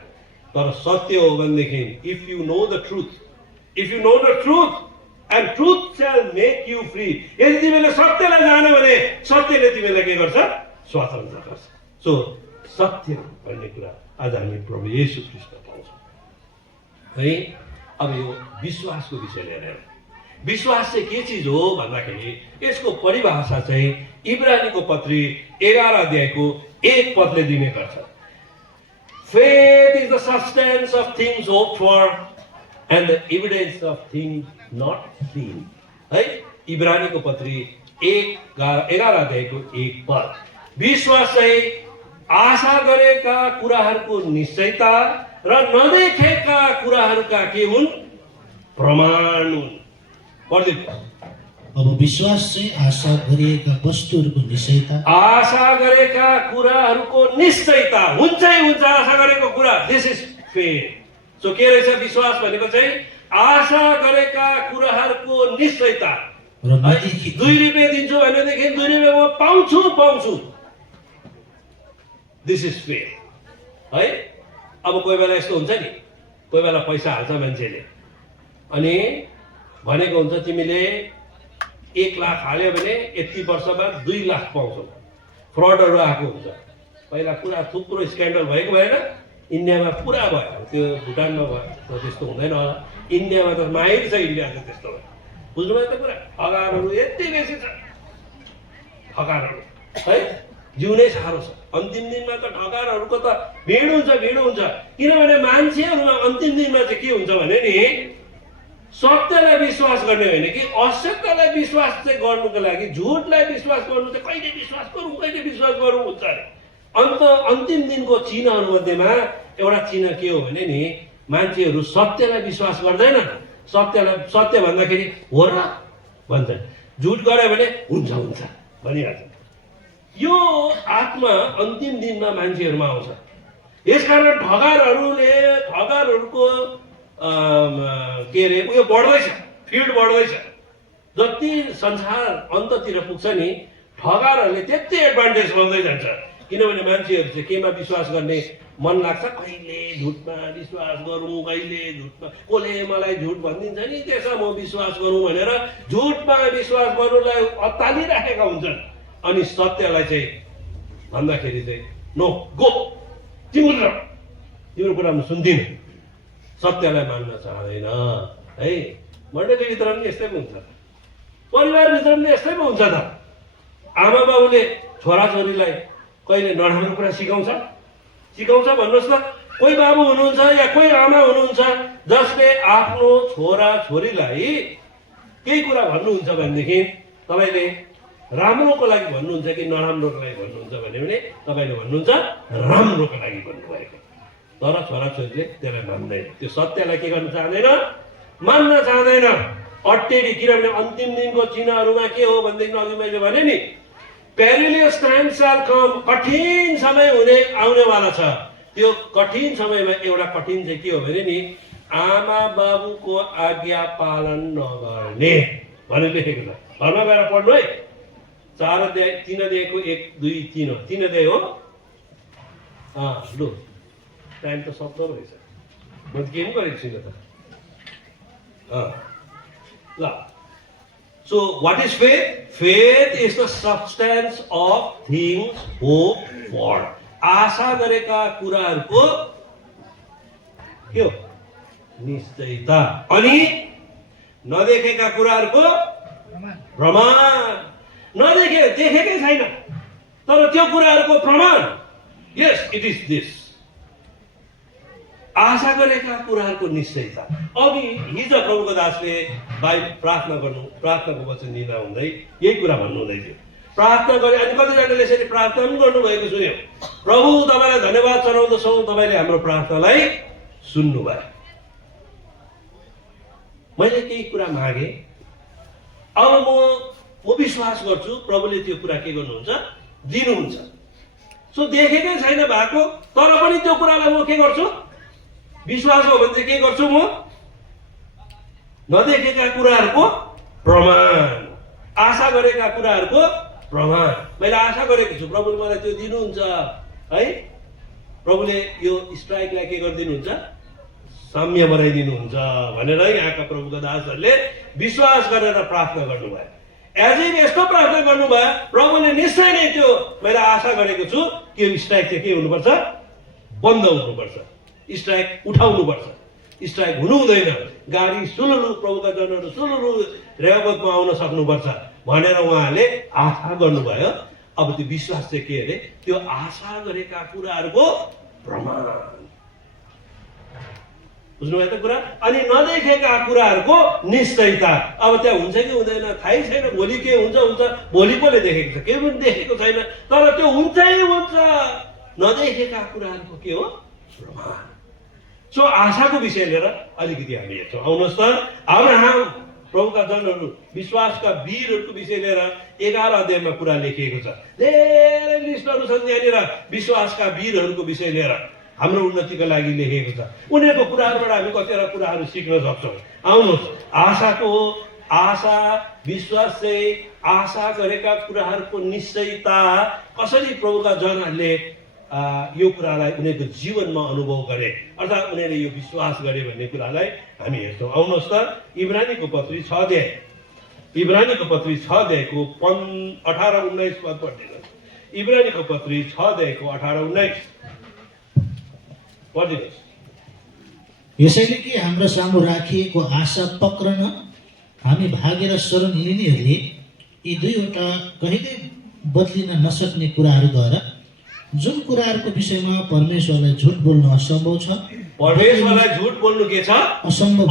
तर सत्य हो भनेदेखि if you know the truth and truth shall make you free, यदि तिमीले सत्यलाई जान्यो भने सत्यले तिमीलाई के गर्छ? स्वतन्त्र गर्छ। सो सत्य भन्ने कुरा आज हामी प्रभु येशू ख्रीष्टमा पाउँछौँ है। अब यो विश्वासको विषय लिएर विश्वास चाहिँ के चिज हो भन्दाखेरि यसको परिभाषा चाहिँ इब्रानीको पत्री 11 अध्यायको 1 पदले दिने गर्छ। Faith is the substance of things hoped for and the evidence of things not seen. है, इब्रानीको पत्री 11 अध्यायको 1 पद। विश्वास चाहिँ आशा गरेका कुराहरूको निश्चयता र नदेखेका कुराहरूका के हुन्? प्रमाण हुन्। पढ्दिनु। अब विश्वास चाहिँ आशा गरिएका वस्तुहरूको निश्चयता, आशा गरेका कुराहरूको निश्चयता हुन्छै हुन्छ। आशा गरेको कुरा, दिस इज फेथ। सो के रहेछ विश्वास भनेको चाहिँ आशा गरेका कुराहरूको निश्चयता। र नदेखि 2 रुपियाँ दिन्छु भनेदेखि 2 रुपियाँ म पाउँछु। दिस इज फेथ है। अब कोही बेला यस्तो हुन्छ नि, कोही बेला पैसा हाल्छ मान्छेले अनि भनेको हुन्छ तिमीले 1 लाख हाल्यो भने यति वर्षमा 2 लाख पाउँछौ। फ्रडहरू आएको हुन्छ। पहिला पुरा थुप्रो स्क्यान्डल भएको भएन? इन्डियामा पुरा भयो। त्यो भुटानमा भयो त्यस्तो हुँदैन होला। इन्डियामा त माहिर छ, इन्डिया त त्यस्तो भयो। बुझ्नुभयो त कुरा? ठगारहरू यति बेसी छ, ठगारहरू है। जिउनै साह्रो छ। अन्तिम दिनमा त ठगारहरूको त भिड हुन्छ। किनभने मान्छेहरूमा अन्तिम दिनमा चाहिँ के हुन्छ भने नि सत्यलाई विश्वास गर्ने होइन कि असत्यलाई विश्वास चाहिँ गर्नुको लागि, झुटलाई विश्वास गर्नु चाहिँ कहिले विश्वास गरौँ हुन्छ अरे। अन्तिम दिनको चिन्हहरू मध्येमा एउटा चिन्ह के हो भने नि मान्छेहरू सत्यलाई विश्वास गर्दैनन्। सत्य भन्दाखेरि हो र भन्छन्, झुट गऱ्यो भने हुन्छ भनिहाल्छ। यो आत्मा अन्तिम दिनमा मान्छेहरूमा आउँछ। यसकारण ठगारहरूको के अरे उयो बढ्दैछ, फिल्ड बढ्दैछ। जति संसार अन्ततिर पुग्छ नि ठगारहरूले त्यति एडभान्टेज पाउँदै जान्छ। किनभने मान्छेहरू चाहिँ केमा विश्वास गर्ने मन लाग्छ, कहिले झुटमा विश्वास गरौँ, कहिले झुटमा, कसले मलाई झुट भनिदिन्छ नि त्यसमा म विश्वास गरौँ भनेर झुटमा विश्वास गर्नुलाई अत्तालिराखेका हुन्छन्। अनि सत्यलाई चाहिँ भन्दाखेरि चाहिँ नो गो, तिम्रो कुरा म सुन्दिनँ, सत्यलाई मान्न चाहँदैन है। मण्डलीभित्र पनि यस्तै पो हुन्छ, परिवारभित्र पनि यस्तै पो हुन्छ त। आमा बाबुले छोराछोरीलाई कहिले नराम्रो कुरा सिकाउँछ भन्नुहोस् त। कोही बाबु हुनुहुन्छ या कोही आमा हुनुहुन्छ जसले आफ्नो छोरा छोरीलाई केही कुरा भन्नुहुन्छ भनेदेखि तपाईँले राम्रोको लागि भन्नुहुन्छ कि नराम्रोको लागि भन्नुहुन्छ भने तपाईँले भन्नुहुन्छ राम्रोको लागि भन्नुभएको। तर छोराछोरीले त्यसलाई मान्दैन, त्यो सत्यलाई के गर्न चाहँदैन, मान्न चाहँदैन। अटेरी, किनभने अन्तिम दिनको चिन्हहरूमा के हो भनेदेखि अघि मैले भने नि पेरिलियस टाइम शैल कम, कठिन समय आउनेवाला छ। त्यो कठिन समयमा एउटा कठिन चाहिँ के हो भने नि आमा बाबुको आज्ञा पालन नगर्ने भनेर लेखेको छ। घरमा गएर पढ्नु है। 4 अध्याय 3 अध्यायको 1, 2, 3 हो। 3 अध्याय हो। लु टाइम त सक्दो रहेछ, म त के पनि गरेको छुइनँ त। ल, so what is faith? Faith is the substance of things hoped for. आशा गरेका कुराहरूको के हो? निश्चयता। अनि नदेखेका कुराहरूको प्रमाण। देखेकै छैन तर त्यो कुराहरूको प्रमाण, यस इट इज दिस। आशा गरेका कुराहरूको निश्चयता। अघि हिजो प्रभुको दासले प्रार्थनाको वचन दिँदा हुँदै यही कुरा भन्नुहुँदै थियो। प्रार्थना गरे अनि कतिजनाले यसरी प्रार्थना पनि गर्नुभएको सुन्यो। प्रभु तपाईँलाई धन्यवाद चढाउँदछौँ, तपाईँले हाम्रो प्रार्थनालाई सुन्नुभयो। मैले केही कुरा मागे, अब म विश्वास गर्छु प्रभुले त्यो कुरा के गर्नुहुन्छ, दिनुहुन्छ। सो देखेकै छैन भएको तर पनि त्यो कुरालाई म के गर्छु, विश्वास हो भने चाहिँ के गर्छु, म नदेखेका कुराहरूको प्रमाण, आशा गरेका कुराहरूको प्रमाण। मैले आशा गरेको छु प्रभुले मलाई त्यो दिनुहुन्छ है। प्रभुले यो स्ट्राइकलाई के गरिदिनुहुन्छ, साम्य बनाइदिनुहुन्छ भनेर यहाँका प्रभुका दासहरूले विश्वास गरेर प्रार्थना गर्नुभयो। एज इफ यस्तो प्रार्थना गर्नुभयो, प्रभुले निश्चय नै त्यो मैले आशा गरेको छु कि यो स्ट्राइक चाहिँ के हुनुपर्छ, बन्द हुनुपर्छ, स्ट्राइक उठाउनुपर्छ, स्ट्राइक हुनु हुँदैन, गाडी सुलुलु प्रभुका जनहरू सुलुलु रेहोबोतमा आउन सक्नुपर्छ भनेर उहाँले आशा गर्नुभयो। अब त्यो विश्वास चाहिँ के अरे, त्यो आशा गरेका कुराहरूको प्रमाण, बुझ्नुभयो त कुरा। अनि नदेखेका कुराहरूको निश्चयता। अब त्यहाँ हुन्छ कि हुँदैन थाहै छैन, भोलि के हुन्छ हुन्छ, भोलि कसले देखेको छ, केही पनि देखेको छैन, तर त्यो हुन्छै हुन्छ। नदेखेका कुराहरूको के हो, प्रमाण। सो आशाको विषय लिएर अलिकति हामी हेर्छौँ। आउनुहोस् त, अब्राहम प्रभुका जनहरू विश्वासका वीरहरूको विषय लिएर 11 अध्यायमा कुरा लेखिएको छ। धेरै लिस्टहरू छन् यहाँनिर विश्वासका वीरहरूको विषय लिएर हाम्रो उन्नतिको लागि लेखेको छ। उनीहरूको कुराहरूबाट हामी कतिवटा कुराहरू सिक्न सक्छौँ। आउनुहोस्, आशाको आशा, विश्वास चाहिँ आशा गरेका कुराहरूको निश्चयता कसरी प्रभुका जनहरूले यो कुरालाई उनीहरूको जीवनमा अनुभव गरे, अर्थात् उनीहरूले यो विश्वास गरे भन्ने कुरालाई हामी हेर्छौँ। आउनुहोस् त, इब्रानीको पत्री 6 अध्याय, इब्रानीको पत्री 6 अध्यायको 18-19 पद पढिदिनुहोस्। इब्रानीको पत्री 6 अध्यायको 18-19 पढिदिनुहोस्। यसैले कि हाम्रो सामु राखिएको आशा पक्रन हामी भागेर शरण लिनेहरूले यी दुईवटा कहिल्यै बदलिन नसक्ने कुराहरूद्वारा जुन कुराहरूको विषयमा परमेश्वरलाई झुट बोल्नु असम्भव छ, परमेश्वरलाई झुट बोल्नु के छ, असम्भव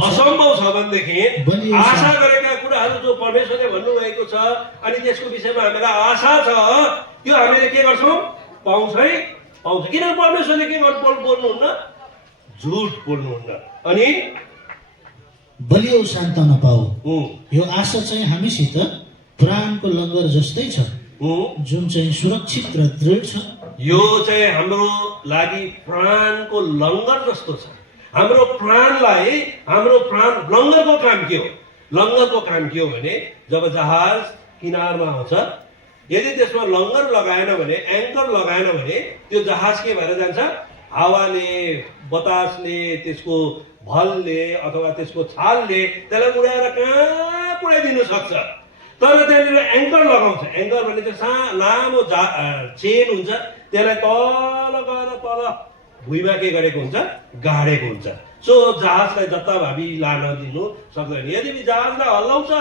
छ भनेदेखि आशा गरेका कुराहरू जो परमेश्वरले भन्नुभएको छ अनि त्यसको विषयमा हामीलाई आशा छ, त्यो हामीले के गर्छौँ, पाउँछै पाउँछ। किन परमेश्वरले के बोल्नुहुन्न, झुट बोल्नुहुन्न। अनि बलियो सान्त्वना पाऊ। यो आशा चाहिँ हामीसित प्राणको लङ्गर जस्तै छ, जुन चाहिँ सुरक्षित र दृढ छ। यो चाहिँ हाम्रो लागि प्राणको लङ्गर जस्तो छ। हाम्रो प्राणलाई, हाम्रो प्राण लङ्गरको काम के हो, लङ्गरको काम के हो भने जब जहाज किनारमा आउँछ, यदि त्यसमा लङ्गर लगाएन भने, एङ्कर लगाएन भने त्यो जहाज के भएर जान्छ, हावाले, बतासले, त्यसको भलले अथवा त्यसको छालले त्यसलाई उडाएर कहाँ पुऱ्याइदिनु सक्छ। तर त्यहाँनिर एङ्कर लगाउँछ। एङ्कर भने चाहिँ लामो चेन हुन्छ, त्यसलाई तल गएर तल भुइँमा के गरेको हुन्छ, गाडेको हुन्छ। सो जहाजलाई जताभावी लान दिनु सक्दैन। यदि जहाजलाई हल्लाउँछ,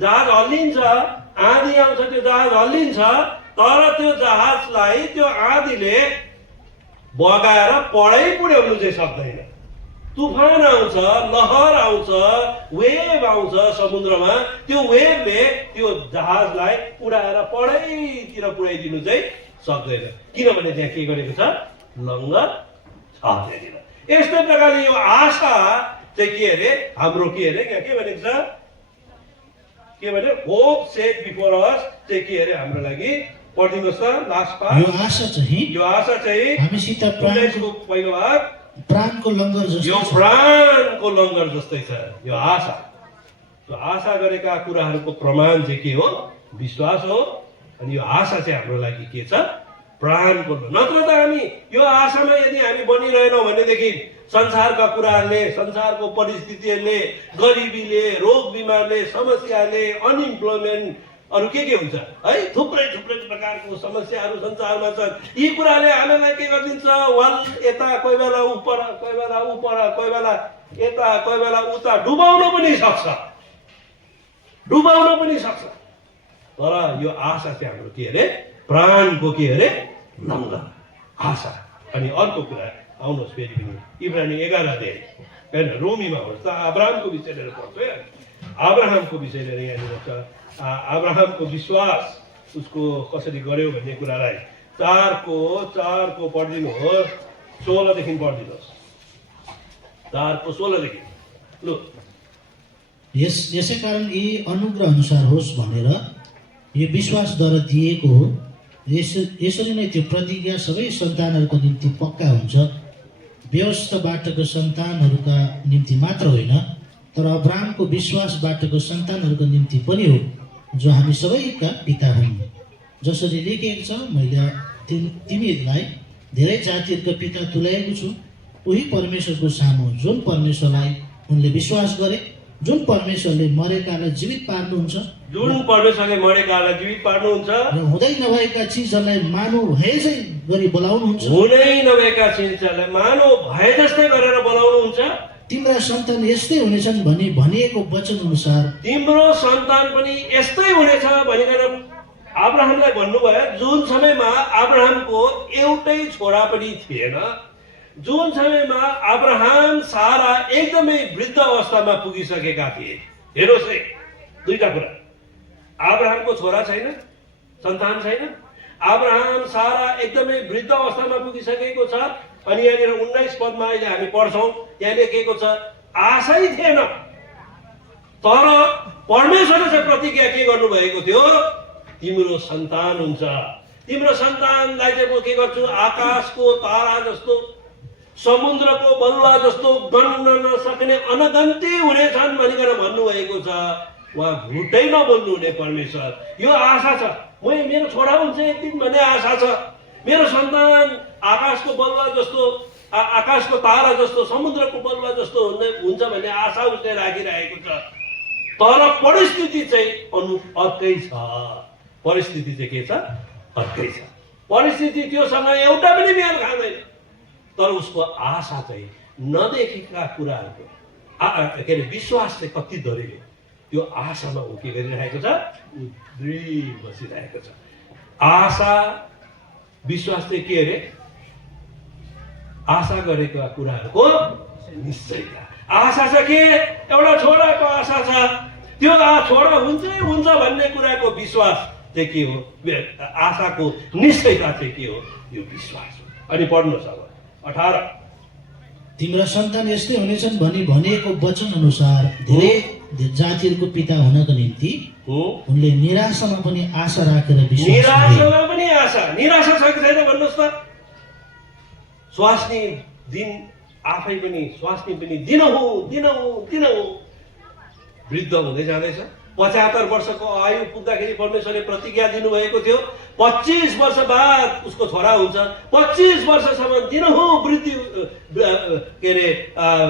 जहाज हल्लिन्छ, आँधी आउँछ, त्यो जहाज हल्लिन्छ, तर त्यो जहाजलाई त्यो आँधीले बगाएर पढै पुर्याउनु चाहिँ सक्दैन। तुफान आउँछ, लहर आउँछ, वेभ आउँछ समुद्रमा, त्यो वेभले त्यो जहाजलाई उडाएर पढैतिर पुर्याइदिनु चाहिँ सक्दैन। किनभने त्यहाँ के गरेको छ, लङ्गर छ त्यहाँनिर। यस्तै प्रकारले यो आशा चाहिँ के अरे, हाम्रो के अरे, यहाँ के भनेको छ, के भने होप सेट बिफोर अस चाहिँ के अरे हाम्रो लागि। पढिदिनुहोस् त लास्ट पार्ट। यो आशा चाहिँ हामीसित पहिलो भाग प्राणको लङ्गर जस्तै, यो प्राणको लङ्गर जस्तै छ यो आशा। त्यो आशा गरेका कुराहरूको प्रमाण चाहिँ के हो, विश्वास हो। अनि यो आशा चाहिँ हाम्रो लागि के छ, प्राणको। नत्र त हामी यो आशामा यदि हामी बनिरहेनौँ भनेदेखि संसारका कुराहरूले, संसारको परिस्थितिहरूले, गरिबीले, रोग बिमारले, समस्याले, अनइम्प्लोइमेन्ट अरू के हुन्छ है, थुप्रै थुप्रै प्रकारको समस्याहरू संसारमा छन्। यी कुराले हामीलाई के गरिदिन्छ, वाल यता कोही बेला उपर, कोही बेला उपर, कोही बेला यता, कोही बेला उता डुबाउन पनि सक्छ, डुबाउन पनि सक्छ। तर यो आशा चाहिँ हाम्रो के अरे, प्राणको के अरे, लङ्गर आशा। अनि अर्को कुरा आउनुहोस् फेरि पनि इब्रानी 11 अध्याय, होइन रोमीमा होस् त, अब्राहमको विषय लिएर पढ्छु है। अब्राहमको विषय लिएर यहाँनिर छ, अब्राहमको विश्वास उसको कसरी गर्यो भन्ने कुरालाई 4 पढिदिनुहोस्, 16 देखि पढिदिनुहोस्। 4:16 देखि लु। यसै कारण यी अनुग्रह अनुसार होस् भनेर यो विश्वासद्वारा दिएको हो। यसरी नै त्यो प्रतिज्ञा सबै सन्तानहरूको निम्ति पक्का हुन्छ, व्यवस्थाबाटको सन्तानहरूका निम्ति मात्र होइन, तर अब्राहमको विश्वासबाटको सन्तानहरूको निम्ति पनि हो, जो हामी सबैका पिता हुन्। जसरी लेखिएको छ, मैले तिमीहरूलाई धेरै जातिहरूको पिता तुल्याएको छु, उही परमेश्वरको सामु जुन परमेश्वरलाई उनले विश्वास गरे, जुन परमेश्वरले मरेकालाई जीवित पार्नुहुन्छ जुन परमेश्वरले मरेकालाई जीवित पार्नुहुन्छ र हुँदै नभएका चिजहरूलाई मानु भए चाहिँ गरी बोलाउनुहुन्छ। हुनै नभएका चिजहरूलाई मानव भए जस्तै गरेर बोलाउनुहुन्छ। तिम्रा सन्तान यस्तै हुनेछन् भनी भनिएको वचन अनुसार तिम्रो सन्तान पनि यस्तै हुनेछ भनिकन अब्राहमलाई भन्नुभयो। जुन समयमा अब्राहमको एउटै छोरा पनि थिएन, जुन समयमा अब्राहम सारा एकदमै वृद्ध अवस्थामा पुगिसकेका थिए। हेर्नुहोस् है, दुईटा कुरा, अब्राहमको छोरा छैन, सन्तान छैन, अब्राहम सारा एकदमै वृद्ध अवस्थामा पुगिसकेको छ। अनि यहाँनिर 19 पदमा अहिले हामी पढ्छौँ, यहाँ लेखिएको छ आशै थिएन, तर परमेश्वरले चाहिँ प्रतिज्ञा के गर्नुभएको थियो, तिम्रो सन्तान हुन्छ, तिम्रो सन्तानलाई चाहिँ म के गर्छु, आकाशको तारा जस्तो, समुद्रको बलुवा जस्तो गन्न नसक्ने अनगन्ती हुनेछन् भनिकन भन्नुभएको छ। उहाँ झुटै नबोल्नु हुने परमेश्वर। यो आशा छ, मेरो छोरा हुन्छ एक दिन भन्ने आशा छ, मेरो सन्तान आकाशको बलुवा जस्तो, आकाशको तारा जस्तो, समुद्रको बलुवा जस्तो हुन्छ भन्ने आशा उसले राखिरहेको छ। तर परिस्थिति चाहिँ अर्कै छ। परिस्थिति चाहिँ के छ, अर्कै छ। परिस्थिति त्योसँग एउटा पनि मेल खाँदैन। तर उसको आशा चाहिँ नदेखेका कुराहरूको के अरे विश्वास चाहिँ कति दरिलो, त्यो आशामा ऊ के गरिरहेको छ, दृढ बसिरहेको छ। आशा विश्वास चाहिँ के अरे, आशा गरेका कुराहरूको निश्चयता। आशा छ के, एउटा छोराको आशा छ, त्यो छोरा हुन्छै हुन्छ भन्ने कुराको विश्वास चाहिँ के हो, आशाको निश्चयता चाहिँ के हो, यो विश्वास हो। अनि पढ्नुहोस् अब 18, तिम्रा सन्तान यस्तै हुनेछन् भनी भनिएको वचन अनुसार धेरै जातिहरूको पिता हुनको निम्ति उनले निराशामा पनि आशा राखेर विश्वास गरे। निराशामा पनि आशा, निराशा छ कि छैन भन्नुहोस् त। स्वास्नी दिन आफै पनि, स्वास्नी पनि दिनहुँ वृद्ध हुँदै जाँदैछ। 75 वर्षको आयु पुग्दाखेरि परमेश्वरले प्रतिज्ञा दिनुभएको थियो 25 वर्ष बाद उसको छोरा हुन्छ। 25 वर्षसम्म दिनहुँ के अरे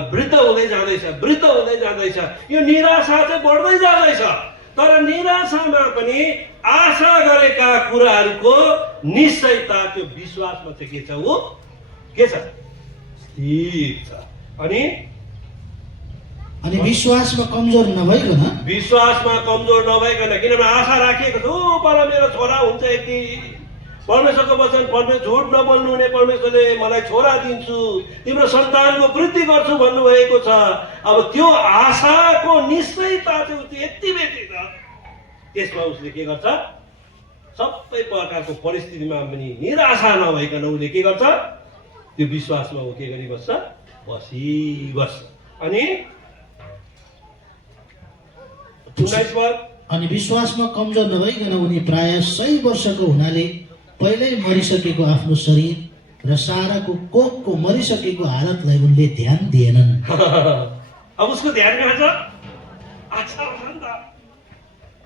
वृद्ध हुँदै जाँदैछ। यो निराशा चाहिँ बढ्दै जाँदैछ। तर निराशामा पनि आशा गरेका कुराहरूको निश्चयता, त्यो विश्वासमा चाहिँ के छ, वो के छ, स्थिर छ। अनि विश्वासमा कमजोर नभइकन, किनभने आशा राखिएको थियो पर मेरो छोरा हुन्छ एक दिन, परमेश्वरको वचन, परमेश्वर झुट नबोल्नु हुने परमेश्वरले मलाई छोरा दिन्छु, तिम्रो सन्तानको वृद्धि गर्छु भन्नुभएको छ। अब त्यो आशाको निश्चयता चाहिँ यति बेसी छ, त्यसमा उसले के गर्छ, सबै प्रकारको परिस्थितिमा पनि निराशा नभइकन उसले के गर्छ, त्यो विश्वासमा ऊ के गरी बस्छ, बसिबस्छ। अनि 19 पद, अनि विश्वासमा कमजोर नभइकन उनी प्राय 100 वर्षको हुनाले पहिल्यै मरिसकेको आफ्नो शरीर र साराको कोखको मरिसकेको हालतलाई उनले ध्यान दिएनन्। अब उसको ध्यान कहाँ छ? अच्छा हो नि त,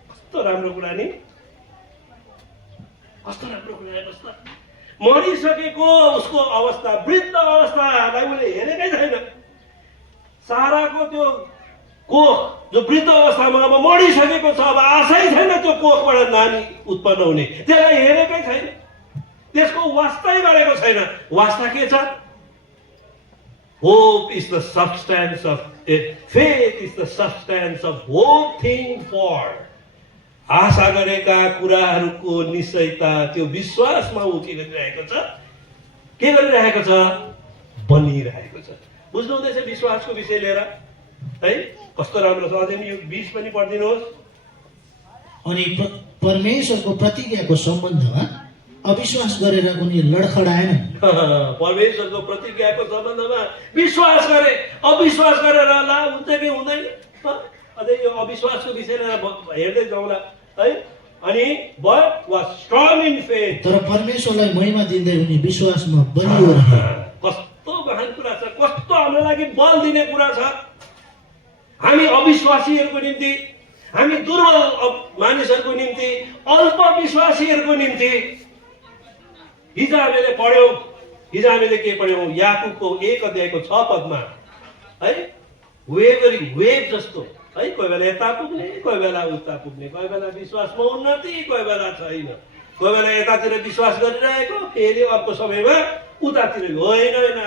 कस्तो राम्रो कुरा नि, कस्तो राम्रो कुरा हेर्नुहोस् त। मरिसकेको उसको अवस्था, वृद्ध अवस्थालाई उसले हेरेकै छैन। साराको त्यो कोख जो वृद्ध अवस्थामा अब मरिसकेको छ, अब आशै छैन त्यो कोखबाट नानी उत्पन्न हुने, त्यसलाई हेरेकै छैन, त्यसको वास्तै गरेको छैन। वास्ता के छ? Hope is the substance of faith is the substance of hoping for. आशा गरेका कुराहरूको निश्चयता, त्यो विश्वासमा ऊ के गरिरहेको छ, बनिरहेको छ। बुझ्नु हुँदैछ विश्वासको विषय लिएर है? कस्तो राम्रो छ। अझै यो 20 पनि पढिदिनुहोस्। अनि परमेश्वरको प्रतिज्ञाको सम्बन्धमा अविश्वास गरेर उनी लडखडाएनन्। परमेश्वरको प्रतिज्ञाको सम्बन्धमा विश्वास गरे, अविश्वास गरेर ला हुन्छ कि हुँदैन। अझै यो अविश्वासको विषय लिएर हेर्दै जाउँला है। अनि but was strong in faith, तर परमेश्वरलाई महिमा दिँदै उनी विश्वासमा बलियो रहे। कस्तो महान कुरा छ, कस्तो हाम्रो लागि बल दिने कुरा छ। हामी अविश्वासीहरूको निम्ति, हामी दुर्बल मानिसहरूको निम्ति, अल्प विश्वासीहरूको निम्ति। हिजो हामीले पढ्यौँ हिजो हामीले के पढ्यौँ याकुबको 1 अध्यायको 6 पदमा है वेभरिङ वेभ जस्तो है कोही बेला यता पुग्ने कोही बेला उता पुग्ने कोही बेला विश्वासमा उन्नति कोही बेला छैन कोही बेला यतातिर विश्वास गरिरहेको फेरि अर्को समयमा उतातिर होइन होइन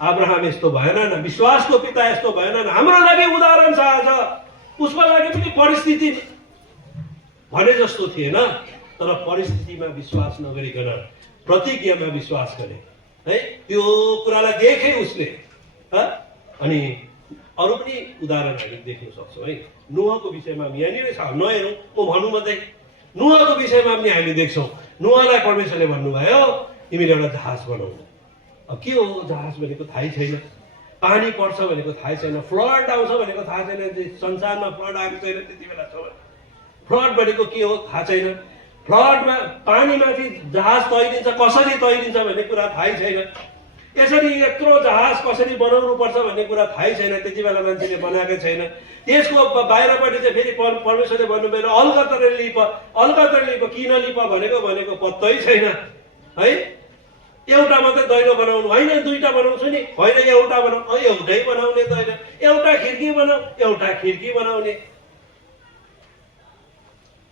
अब्राहम यस्तो भएन न विश्वासको पिता यस्तो भएन न हाम्रो लागि उदाहरण छ आज उसको लागि पनि परिस्थिति भने जस्तो थिएन तर परिस्थितिमा विश्वास नगरिकन प्रतिज्ञामा विश्वास गरे है त्यो कुरालाई देखे उसले अनि अरू पनि उदाहरण हामी देख्न सक्छौँ है नुहको विषयमा हामी यहाँनिर छ नहेरौँ म भन्नु मात्रै नुहको विषयमा पनि हामी देख्छौँ नुहलाई परमेश्वरले भन्नुभयो तिमीले एउटा जहाज बनाउनु अब के हो जहाज भनेको थाहै छैन पानी पर्छ भनेको थाहै छैन फ्लड आउँछ भनेको थाहा छैन संसारमा फ्लड आएको छैन त्यति बेलासम्म फ्लड भनेको के हो थाहा छैन फ्लडमा पानीमाथि जहाज तैरिन्छ कसरी तैरिन्छ भन्ने कुरा थाहै छैन यसरी यत्रो जहाज कसरी बनाउनु पर्छ भन्ने कुरा थाहै छैन त्यति बेला मान्छेले बनाएकै छैन त्यसको बाहिरपट्टि चाहिँ फेरि परमेश्वरले भन्नुभयो अलकत्र लिप किन लिप भनेको पत्तै छैन है एउटा मात्रै दैलो बनाउनु होइन दुईटा बनाउँछु नि होइन एउटा बनाउ एउटै बनाउने दैलो एउटा खिड्की बनाउने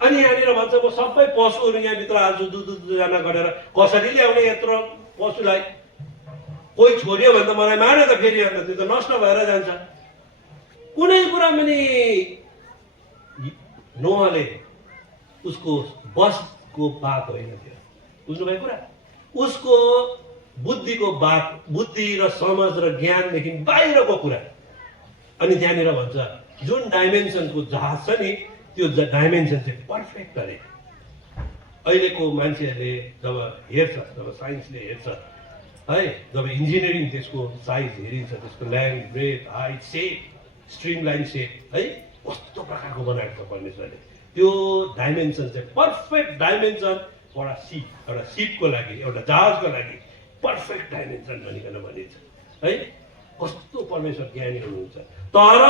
अनि यहाँनिर भन्छ म सबै पशुहरू यहाँभित्र हाल्छु दुईजना गरेर कसरी ल्याउने यत्रो पशुलाई कोही छोड्यो भने त मलाई मारे त फेरि अन्त त्यो त नष्ट भएर जान्छ कुनै कुरा पनि नोहले उसको बसको बात होइन त्यो बुझ्नुभयो कुरा उसको बुद्धिको बात बुद्धि र समझ र ज्ञानदेखि बाहिरको कुरा अनि त्यहाँनिर भन्छ जुन डाइमेन्सनको जहाज छ नि त्यो डाइमेन्सन चाहिँ पर्फेक्ट अरे अहिलेको मान्छेहरूले जब हेर्छ जब साइन्सले हेर्छ है जब इन्जिनियरिङ त्यसको साइज हेरिन्छ त्यसको ल्यान्ड ब्रेथ हाइट सेप स्ट्रिमलाइन सेप है कस्तो प्रकारको बनाएको छ परमेश्वरले त्यो डाइमेन्सन चाहिँ पर्फेक्ट डाइमेन्सन एउटा सिपको लागि एउटा जहाजको लागि पर्फेक्ट डाइमेन्सन भनिकन भनिन्छ है कस्तो परमेश्वर ज्ञानी हुनुहुन्छ तर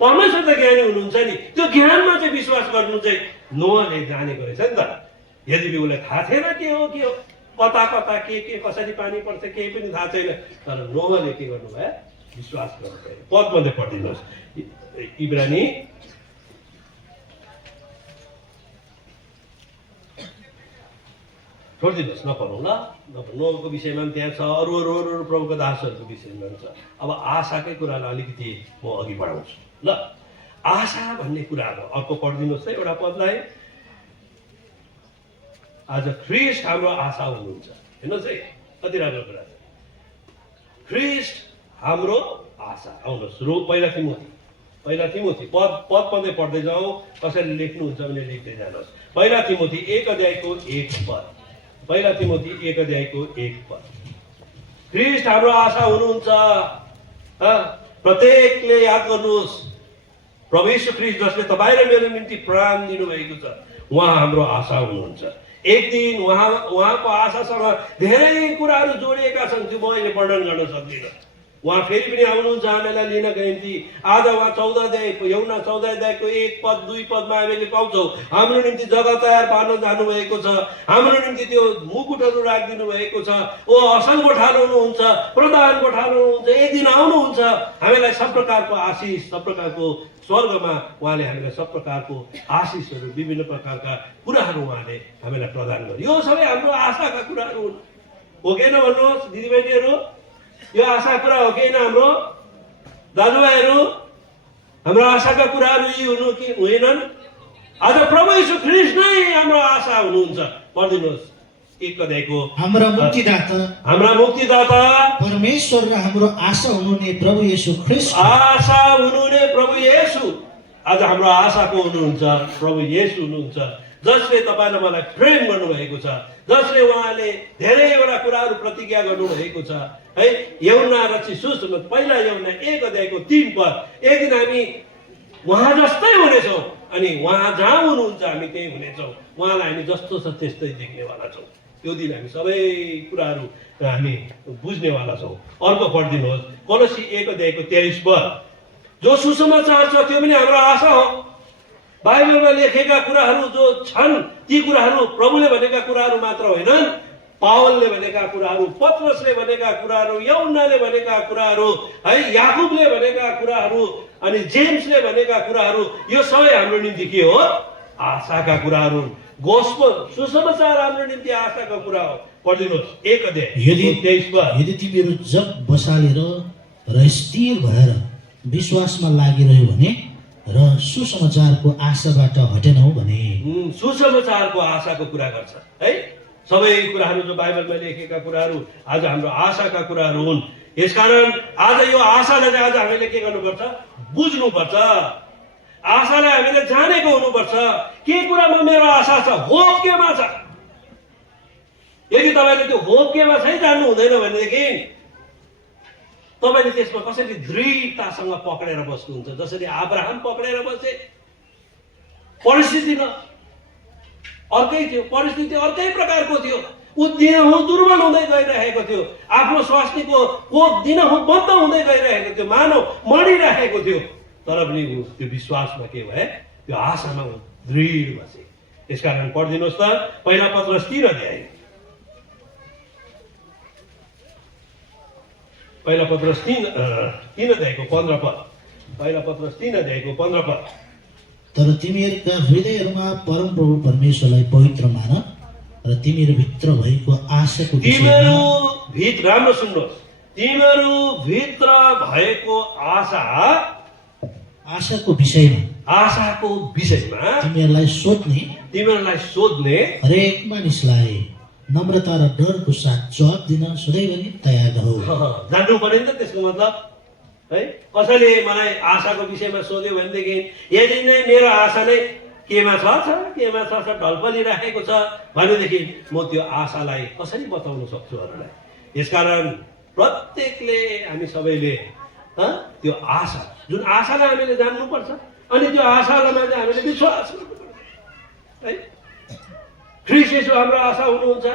परमेश्वर त ज्ञानी हुनुहुन्छ नि त्यो ज्ञानमा चाहिँ विश्वास गर्नु चाहिँ नोहले जानेको रहेछ नि त यदि उसलाई थाहा थिएन के हो कता के कसरी पानी पर्छ केही पनि थाहा छैन तर नोहले के गर्नुभयो विश्वास गर्नुभयो पद मात्रै पढिदिनुहोस् इब्रानी छोडिदिनुहोस् नपढौँ ल नोहको विषयमा पनि त्यहाँ छ अरू प्रभुको दासहरूको विषयमा पनि छ अब आशाकै कुरालाई अलिकति म अघि बढाउँछु ल आशा भन्ने कुराहरू अर्को पढिदिनुहोस् है एउटा पदलाई आज ख्रिस्ट हाम्रो आशा हुनुहुन्छ हेर्नुहोस् है कति राम्रो कुरा छ ख्रिस्ट हाम्रो आशा आउनुहोस् पहिला तिमोथी पद पदै पढ्दै जाउँ कसैले लेख्नुहुन्छ भने लेख्दै जानुहोस् पहिला तिमोथी 1 अध्यायको 1 पद पहिला तिमोथी 1 अध्यायको 1 पद ख्रिस्ट हाम्रो आशा हुनुहुन्छ प्रत्येकले याद गर्नुहोस् प्रभु यीशु ख्रिस्ट जसले तपाईँ र मेरो निम्ति प्राण दिनुभएको छ उहाँ हाम्रो आशा हुनुहुन्छ एक दिन उहाँको आशासँग धेरै कुराहरू जोडिएका छन् त्यो म अहिले वर्णन गर्न सक्दिनँ उहाँ फेरि पनि आउनुहुन्छ हामीलाई लिनको निम्ति आज उहाँ 14 अध्यायको 1 पद 2 पदमा हामीले पाउँछौँ हाम्रो निम्ति जग्गा तयार पार्न जानुभएको छ हाम्रो निम्ति त्यो मुकुटहरू राखिदिनु भएको छ ओ असल गोठालो हुनुहुन्छ प्रधान गोठालो हुनुहुन्छ एक दिन आउनुहुन्छ हामीलाई सब प्रकारको आशिष सब प्रकारको स्वर्गमा उहाँले हामीलाई सब प्रकारको आशिषहरू विभिन्न प्रकारका कुराहरू उहाँले हामीलाई प्रदान गर्यो यो सबै हाम्रो आशाका कुराहरू हुन् हो कि न भन्नुहोस् दिदीबहिनीहरू यो आशा कुरा हो कि हाम्रो दाजुभाइहरू हाम्रो आशाका कुराहरू यी हुनु कि होइनन् आज प्रभु यीशु ख्रिस्ट नै हाम्रो आशा हुनुहुन्छ पढिदिनुहोस् 1 अध्यायको हाम्रा मुक्तिदाता परमेश्वर र हाम्रो आशा हुनुहुने प्रभु येशू ख्रिस्ट आशा हुनुहुने प्रभु येशू आज हाम्रो आशाको हुनुहुन्छ प्रभु येशू हुनुहुन्छ जसले तपाईलाई मलाई प्रेम गर्नुभएको छ जसले उहाँले धेरैवटा कुराहरू प्रतिज्ञा गर्नुभएको छ है यूहन्ना रची सुसमाचार पहिला यूहन्ना 1 अध्यायको 3 पद एक दिन हामी उहाँ जस्तै हुनेछौँ अनि उहाँ जहाँ हुनुहुन्छ हामी त्यही हुनेछौँ उहाँलाई हामी जस्तो छ त्यस्तै देख्नेवाला छौँ त्यो दिन हामी सबै कुराहरू हामी बुझ्नेवाला छौँ अर्को पढिदिनुहोस् कोलोसी 1 अध्यायको 23 पद जो सुसमाचार छ त्यो पनि हाम्रो आशा हो बाइबलमा लेखेका कुराहरू जो छन् ती कुराहरू प्रभुले भनेका कुराहरू मात्र होइनन् पावलले भनेका कुराहरू, पत्रसले भनेका कुराहरू, यौन्नाले भनेका कुराहरू, है याकुबले भनेका कुराहरू, अनि जेम्सले भनेका कुराहरू, यो सबै हाम्रो निम्ति के हो? आशाका कुराहरू। गोस्पल, सुसमाचार हाम्रो निम्ति आशाका कुरा हो। पढिदिनुहोस् 1 अध्याय 23 पद। यदि तिमीहरू जग बसालेर र स्थिर भएर विश्वासमा लागिरह्यो भने र सुसमाचारको आशाबाट हटेनौ भने। सुसमाचारको आशाको कुरा गर्छ है। सबै कुराहरू जो बाइबलमा लेखेका कुराहरू आज हाम्रो आशाका कुराहरू हुन्। यसकारण आज यो आशालाई चाहिँ आज हामीले के गर्नुपर्छ? बुझ्नुपर्छ। आशालाई हामीले जानेको हुनुपर्छ। के कुरामा मेरो आशा छ? होप केमा छ? यदि तपाईँले त्यो होप केमा चाहिँ जान्नु हुँदैन भनेदेखि तपाईँले त्यसमा कसरी दृढतासँग पक्रेर बस्नुहुन्छ? जसरी अब्राहम पक्रेर बसे। परिस्थिति अर्कै थियो, परिस्थिति अर्कै प्रकारको थियो। ऊ दिनहुँ दुर्बल हुँदै गइरहेको थियो। आफ्नो स्वास्थ्यको कोख दिनहुँ बन्द हुँदै गइरहेको थियो, मानव मरिरहेको थियो। तर पनि ऊ त्यो विश्वासमा के भए? त्यो आशामा ऊ दृढ बसे। यसकारण पढिदिनुहोस् त पहिला पत्रस 3 अध्याय। पहिला पत्रस 3 अध्यायको 15 पद। पहिला पत्रस 3 अध्यायको 15 पद। तर तिमीहरूका हृदयहरूमा परमप्रभु परमेश्वरलाई पवित्र मान र तिमीहरू भित्र भएको आशाको तिमीहरू भित्र, राम्रो सुन्नुहोस्, तिमीहरू भित्र भएको आशाको विषयमा तिमीहरूलाई सोध्ने हरेक मानिसलाई नम्रता र डरको साथ जवाब दिन सधैँभरि तयार रहो। जान्नु पर्यो नि त त्यसको मतलब है। कसैले मलाई आशाको विषयमा सोध्यो भनेदेखि यदि नै मेरो आशा नै केमा छ ढल्पलिरहेको छ भनेदेखि म त्यो आशालाई कसरी बताउन सक्छु अरूलाई? यसकारण प्रत्येकले हामी सबैले त्यो आशा, जुन आशालाई हामीले जान्नुपर्छ अनि त्यो आशालाई हामीले विश्वास गर्नुपर्छ है। ख्रीष्ट येशू हाम्रो आशा हुनुहुन्छ।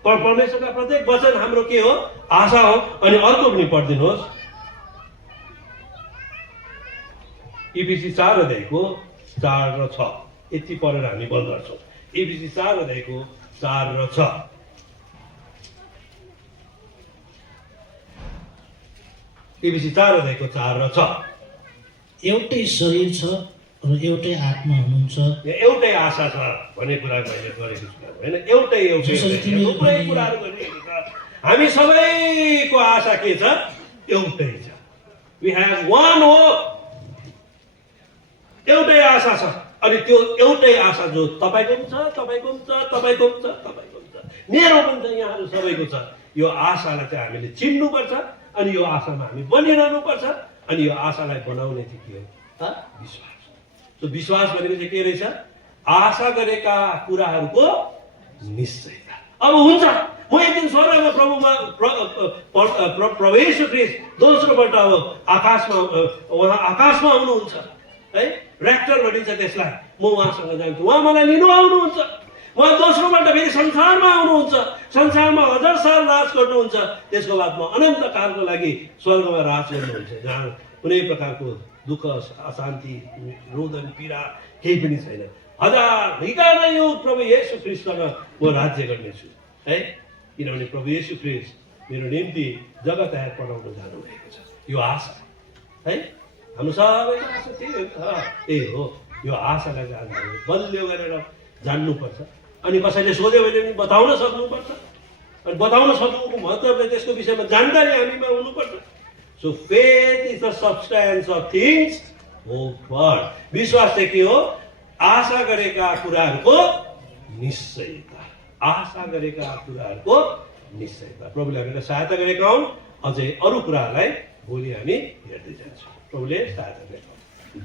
परमेश्वरका प्रत्येक वचन हाम्रो के हो? आशा हो। अनि अर्को पनि पढिदिनुहोस् इफिसी 4 अध्यायको 4 र 6। यति पढेर हामी बन्द गर्छौँ। इफिसी 4 अध्यायको 4 र 6। इफिसी 4 अध्यायको 4 र 6। एउटै शरीर छ र एउटै आत्मा हुनुहुन्छ। एउटै आशा छ भन्ने कुरा मैले गरेको छु होइन। एउटै थुप्रै कुराहरू गरिएको छ। हामी सबैको आशा के छ? एउटै छ। We have one hope. एउटै आशा छ। अनि त्यो एउटै आशा जो तपाईँको पनि छ, तपाईँको पनि छ, तपाईँको पनि छ, तपाईँको पनि छ, मेरो पनि छ, यहाँहरू सबैको छ। यो आशालाई चाहिँ हामीले चिन्नुपर्छ अनि यो आशामा हामी बनिरहनुपर्छ। अनि यो आशालाई बनाउने चाहिँ के हो? विश्वास। त्यो विश्वास भनेको चाहिँ के रहेछ? आशा गरेका कुराहरूको निश्चयता। अब हुन्छ म एक दिन स्वर्गमा प्रभु येशू ख्रीष्ट दोस्रोपल्ट अब उहाँ आकाशमा आउनुहुन्छ है। र्याप्चर भनिन्छ त्यसलाई। म उहाँसँग जान्छु, उहाँ मलाई लिनु आउनुहुन्छ। उहाँ दोस्रोपल्ट फेरि संसारमा आउनुहुन्छ। संसारमा 1000 साल राज गर्नुहुन्छ। त्यसको बादमा अनन्त कालको लागि स्वर्गमा राज गर्नुहुन्छ, जहाँ कुनै प्रकारको दुःख, अशान्ति, रोदन, पीडा केही पनि छैन। 1000 हिकालै यो प्रभु येशू ख्रीष्टसँग म राज्य गर्नेछु है। किनभने प्रभु येशू ख्रीष्ट मेरो निम्ति जग्गा तयार बनाउन जानुभएको छ। यो आशा है। हाम्रो सबैको आशा त्यही हो। यो आशालाई हामीले बलियो गरेर जान्नुपर्छ। अनि कसैले सोध्यो भने पनि बताउन सक्नुपर्छ। अनि बताउन सक्नुको महत्त्व त्यसको विषयमा जानकारी हामीमा हुनुपर्छ। So faith is the substance of things hoped for. विश्वास चाहिँ के हो? आशा गरेका कुराहरूको निश्चयता। आशा गरेका कुराहरूको निश्चयता। प्रभुले हामीलाई सहायता गरेका हुन्। अझै अरू कुराहरूलाई भोलि हामी हेर्दै जान्छौँ। प्रभुले सहायता गरेका हुन्।